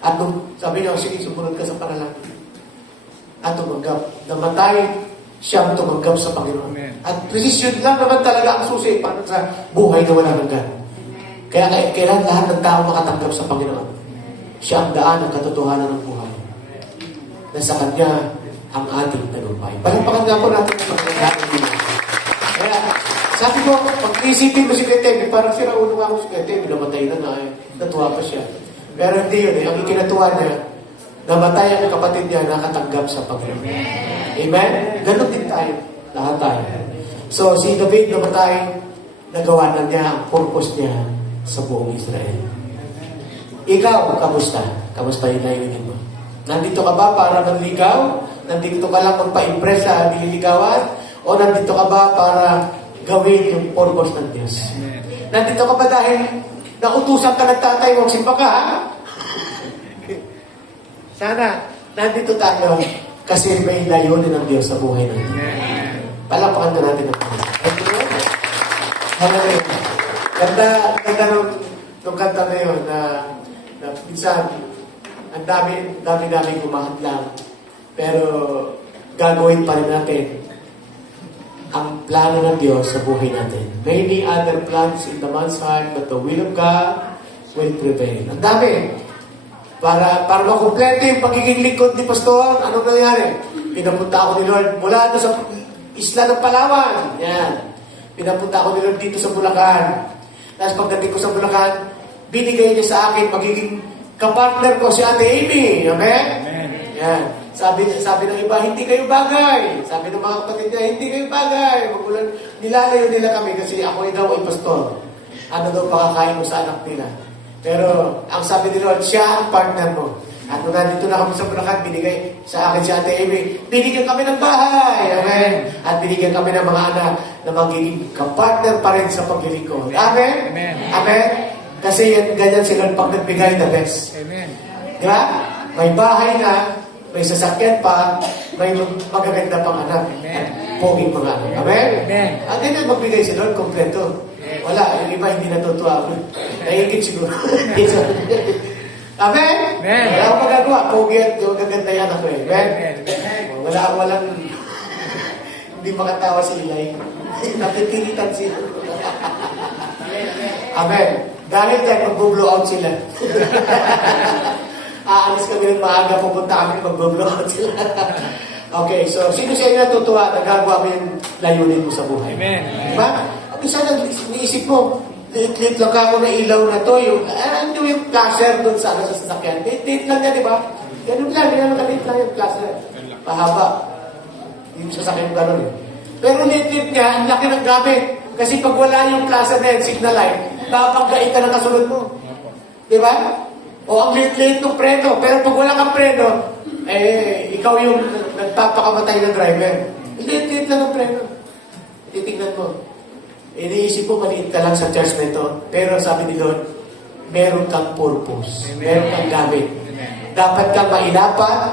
At nung sabi niya, sige, sumunod ka sa panalangin. At tumanggap. Namatay siyang tumanggap sa Panginoon. Amen. At precision lang naman talaga ang susi para sa buhay na walang hanggan. Kaya kailan lahat ng tao makatanggap sa Panginoon. Siya ang daan ng katotohanan ng buhay. Na sa Kanya ang ating tagumpay. Palampakan nga po natin ang Panginoon. Kaya, sabi ko, pag-isipin mo si Kuya parang siraulo nga ako si Kuya namatay na nga eh. Natuwa pa siya. Pero hindi yun eh. Ang ikinatuwa niya, namatay ang kapatid niya, nakatanggap sa Panginoon. Amen? Ganon din tayo. Lahat tayo. So, si David namatay, nagawa na niya ang purpose niya sa buong Israel. Ikaw, kamusta? Kamusta yung layunin mo? Nandito ka ba para manligaw? Nandito ka lang magpa-impress sa nililigawan? O nandito ka ba para gawin yung purpose ng Diyos? Nandito ka ba dahil nautusan ka ng tatay mo, simpa ka, ha? Sana, nandito tayo kasi may layunin ng Diyos sa buhay natin. Palapakan na natin ang Panginoon. Hallelujah. Ganda nung kanta na yun na minsan, ang dami kumahadlang. Pero gagawin pa rin natin ang plano ng Diyos sa buhay natin. Many other plans in the man's heart, but the will of God will prevail. Ang dami. Para makumpleto yung pagiging lingkod ni Pastor, anong nangyari? Pinapunta ako ni Lord mula doon sa isla ng Palawan. Yan. Pinapunta ako ni Lord dito sa Bulacan. Tapos pagdating ko sa Bulacan, binigay niya sa akin magiging kapartner ko si Ate Amy. Amen? Yan. Sabi ng iba, hindi kayo bagay. Sabi ng mga kapatid niya, hindi kayo bagay. Magulan, nilalayo nila kami kasi ako daw ay pastor. Ano daw pakakain mo sa anak nila. Pero ang sabi ni Lord, siya ang partner mo. At nung nandito na kami sa Bulacan, binigay sa akin si Ate Amy, binigyan kami ng bahay. Amen. At binigyan kami ng mga anak na magiging kapartner pa rin sa paglilingkod. Amen? Amen. Amen? Kasi yan, ganyan sila pag nagbigay the best. Amen. Di ba? May bahay na, may sasakyan pa, may magaganda pang anak. At poging mga anak. Amen? Amen. Ang ganyan magbigay si Lord, kompleto. Wala, yung iba hindi natutuwa. Naiingit siguro. Amen? Amen. Wala akong magagawa. Pogi at magaganda yung anak ko eh. Amen? Walang hindi makatawa si Eli. Napipilitan sila. Amen. Dahil tayo, mag-blow out sila. Aalis kami ng maaga, pupunta kami, mag-blow out sila. Okay, so sino siya yung natutuwa, nagagawa mo yung layunin mo sa buhay? Amen. Diba? At isa lang, iniisip mo, lit lang ako na ilaw na to, ano yung flasher doon sa sasakyan? Lit lang niya, di ba? Ganun lang, lit lang yung flasher. Pahaba. Yung sasakyan gano'n eh. Pero lit niya, ang laki ng gamit. Kasi pag wala yung flasher na yun, signal light, babanggain ka na kasunod mo. Di ba? O ang lit ng preno. Pero pag wala kang preno, ikaw yung nagpapakamatay ng driver. Lit lang ang preno. Titignan mo. Iniisip mo, maliit ka lang sa church na ito. Pero sabi ni Lord, meron kang purpose. Meron kang gamit. Dapat kang mailapat,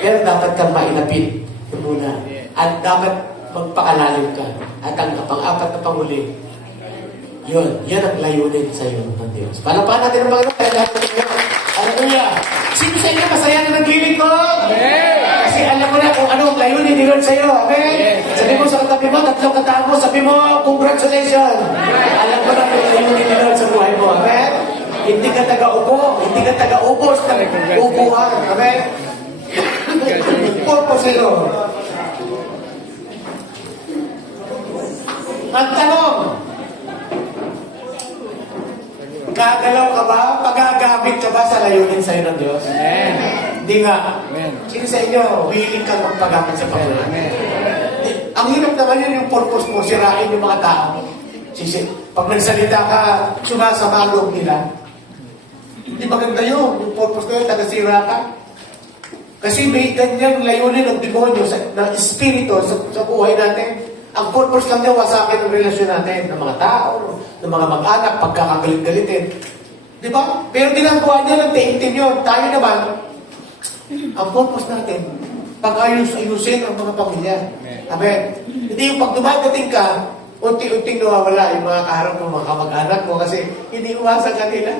pero dapat kang mailapit. Muna. At dapat magpakalalim ka. At ang pang-apat na panghuli, yun ang layunin sa iyo ng Diyos. Palapahan natin ang Panginoon. Hallelujah! Sino sa inyo masaya na naglilingkod? Kasi alam mo na kung ano ang layunin ni Lord sa iyo. Amen? Sabi mo sa katabi mo, tatlong kataan mo, sabi mo, congratulations! Alam mo na kung layunin ni Lord sa buhay mo. Amen? Hindi ka taga-upo, hindi ka taga-ubos ng upuan. Amen? Purpose sa iyo. Ang tanong, gagalaw ka ba? Pagagamit ka ba sa layunin sa'yo ng Diyos? Amen. Hindi nga. Amen. Sino sa inyo, willing kang magpagamit sa Panginoon? Amen. Ang hirap naman yun yung purpose mo, sirain yung mga tao. Pag nagsalita ka, sumasama loob nila. Hindi maganda yun. Yung purpose na yun, tagasira ka. Kasi may ganyang layunin ng demonyo, ng espiritu sa buhay natin. Ang purpose lang niya, wasakin ang relasyon natin ng mga tao, ng mga mag-anak, pagkakagalit-galitin. Di ba? Pero ginagawa niya ng team yun. Tayo naman, ang purpose natin, pag-ayusin ang mga pamilya. Amen. Hindi yung pag dumadating ka, unti-unting nawawala yung mga kaharap mo, mga kamag-anak mo, kasi hindi uwasan ka nila.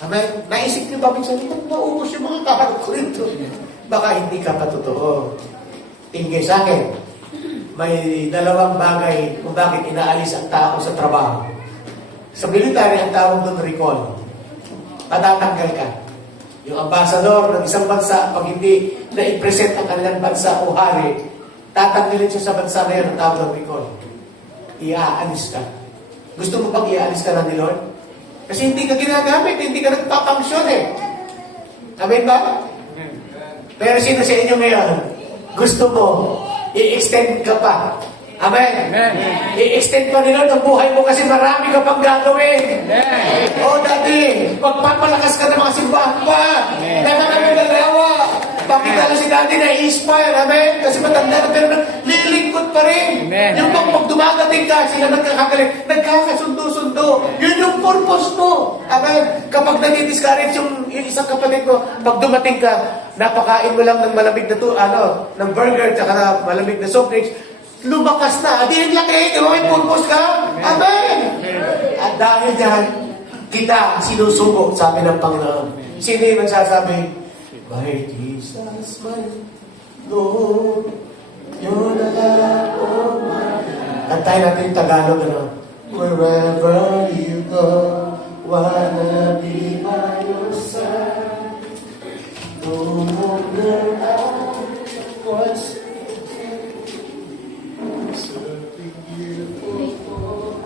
Amen. Naisip niyo ba minsan, ba't naubos yung mga kaharap ko rito? Baka hindi ka pa totoo. Tingin sa akin, may dalawang bagay kung bakit inaalis ang tao sa trabaho. Sa military, ang tawag doon recall. Patatanggal ka. Yung ambassador ng isang bansa, pag hindi na-present ang kanilang bansa o hari, tatanggalin siya sa bansa na yun ang tawag ng recall. Iaalis ka. Gusto mo bang iaalis ka na ni Lord? Kasi hindi ka ginagamit, hindi ka nagpapangsyon eh. Amen ba? Pero sino sa inyo ngayon? Gusto mo i-extend ka pa. Amen. Amen. I-extend pa nila ang buhay mo kasi marami ka pang gagawin. Amen. Oh, Daddy, magpapalakas ka ng mga simbahan pa. Nakakagalawa. Bakit lang si Daddy na-inspire? Amen. Kasi matanda na pero lilingkod pa rin. Amen. Yung pag dumadating ka, sila nagkakagaling, nagkakasundo-sundo. Yun yung purpose mo. Amen. Kapag nag-discourage yung isang kapatid ko, pag dumating ka, napakain mo lang ng malamig na ng burger, tsaka na malamig na soft drinks, lumakas na. Di yung laki, di ba may purpose ka? Amen! At dahil dyan, kita sinusuko, sabi ng Panginoon. Sino yung magsasabi? My Jesus, my Lord, you're the love of my life. At tayo natin yung Tagalog, wherever you go, wanna be by your side. No wonder I was something beautiful.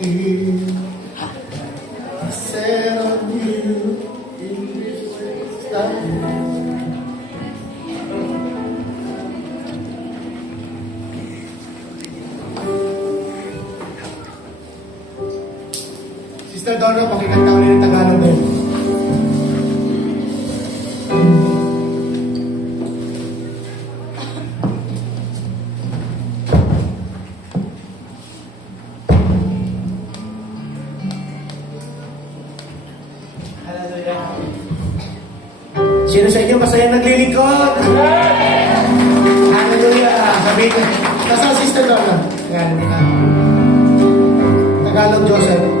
I set on you. Sister Donna, pakikanta ulit ng Tagalog din. Sino sa inyo masaya naglilingkod? Hallelujah! Sabihin ko. Nasaan Sister Donna? Yan. Tagalog Joseph.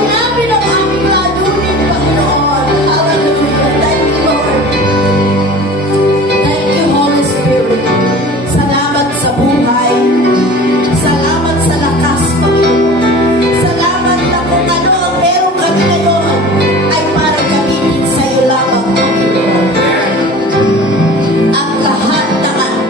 Makuha namin ang aming layunin, Panginoon. Hallelujah. Thank you, Lord. Thank you, Holy Spirit. Salamat sa buhay. Salamat sa lakas, Panginoon. Salamat na kung ano ang meron kami ngayon ay para gamitin sa iyo lamang, Panginoon. Ang lahat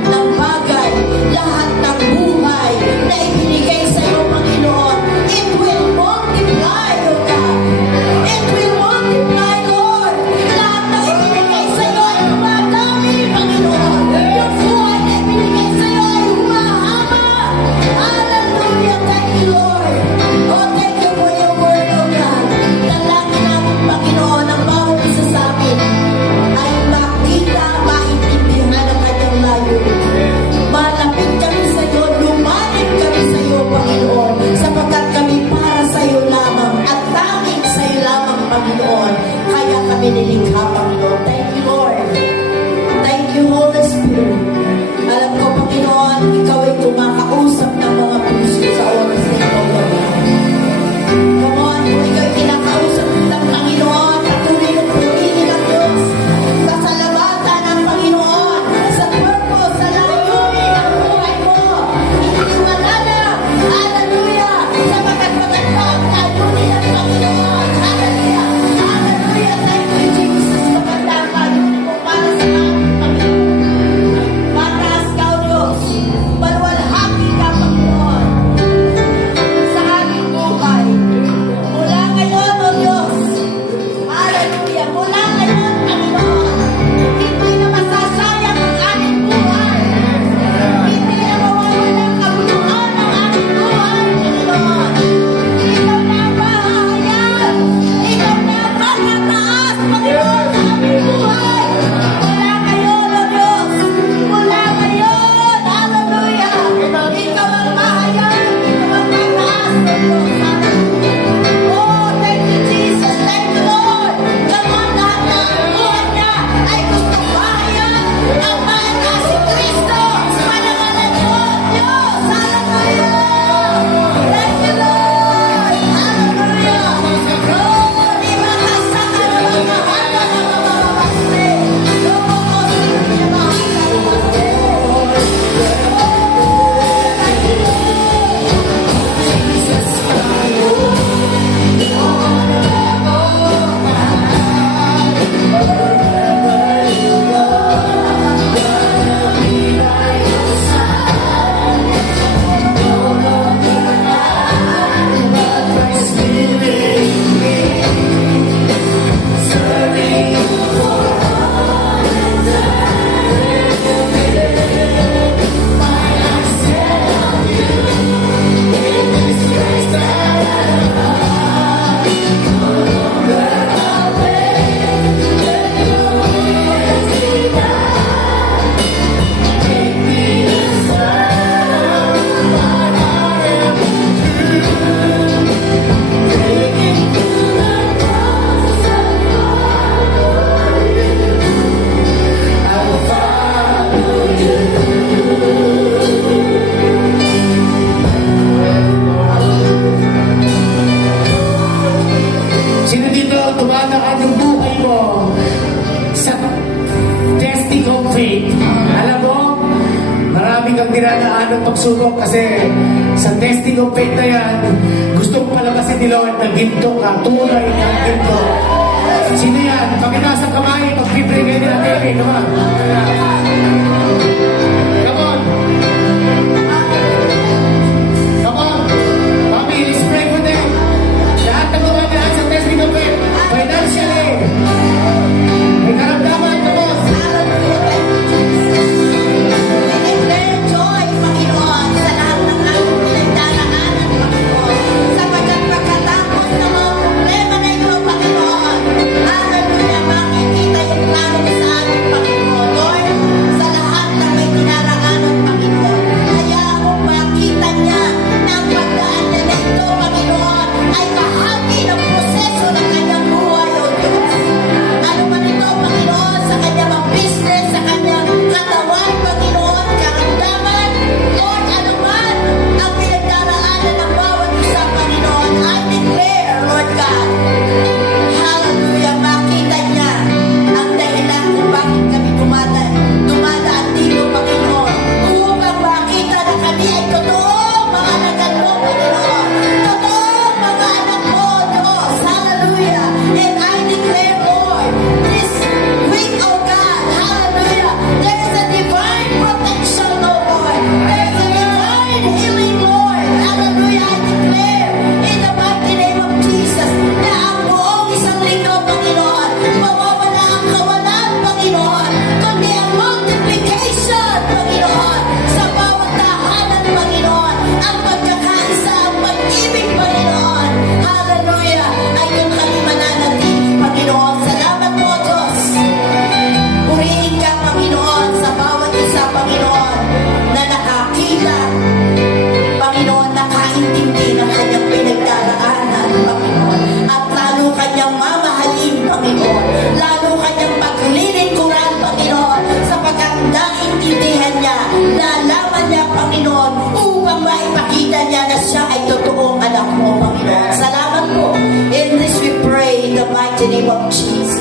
ng bagay, lahat ng buhay na ibinigay sa iyo, Panginoon, it will multiply, O God. It will multiply, Lord. Lahat na ibinigay sa iyo ay dumadami, Panginoon. Yung buhay na ibinigay sa iyo ay humahaba. Hallelujah. Thank you, Lord. Oh, thank you for your word, O God. Dalangin namin, Panginoon, ang bawat isa sa amin ay makita, maintindihan ang kanyang layunin. Malapit kami sa iyo, lumalim kami sa iyo, Panginoon, sapagkat kami para sa iyo lamang at tanging sa iyo lamang, Panginoon. Kaya kami nilikha, Panginoon. Thank you, Lord. Thank you, Holy Spirit. Alam ko, Panginoon, ikaw ay kumakausap ng mga puso sa oras na ito, Lord. Come on, kung ikaw ay kinakausap ng Panginoon, patuloy ng pumili ng Diyos. Sasalamatan ng Panginoon sa purpose, sa layunin ng buhay mo. Hindi mananap. Hallelujah. Sapagkat maganda ang layunin ng Panginoon. Hallelujah. Hallelujah. Thank you, Jesus. Maganda ang layunin mo para sa aming Panginoon. Mataas ka, O Diyos. Maluwalhati ka, Panginoon, sa aming buhay. Mula ngayon, O Diyos. Hallelujah. Mula ngayon, Panginoon. Hindi na masasayang ang aming buhay. Hindi na mawawalang kabuluhan ang aming buhay, Panginoon. Ikaw na ang mahahayag. Ikaw na ang magkataas, Panginoon, sa aming buhay. Mula ngayon, O Diyos. Mula ngayon. Hallelujah. Ikaw ang mahayag. Ikaw ang mataas, O Diyos. Hallelujah. Oh, thank you, Jesus. Thank you, Lord. Come on, lahat na ang buhay niya ay gustong mahayag ang mahal na si Kristo. Panangalan mo, Diyos. Hallelujah. Thank you, Lord. Hallelujah. Oh, di makasama na mga mahal na mga mamamasli. Lumukos din mga mamamasli. Sino dito dumadaan yung buhay mo sa testing of faith? Alam mo, marami kang dinadaan ng pagsubok kasi sa testing of faith na yan, gusto mo palabasin ni Lord na ginto ka, tunay na ginto. Sino yan? Pagkitaas ang kamay, pag-pipray kayo nila, David. Come on. Come on. Come on. Mami, let's pray for them. Lahat ng dumadaan sa testing of faith, financially, may karamdaman, tapos. Hallelujah. Thank you, Jesus. I-declare joy, Panginoon, sa lahat ng aming pinagdaraanan, Panginoon. Sapagkat pagkatapos ng mga problema na ito, Panginoon, hallelujah, makikita yung plano mo sa amin, Panginoon. Lord, sa of Jesus.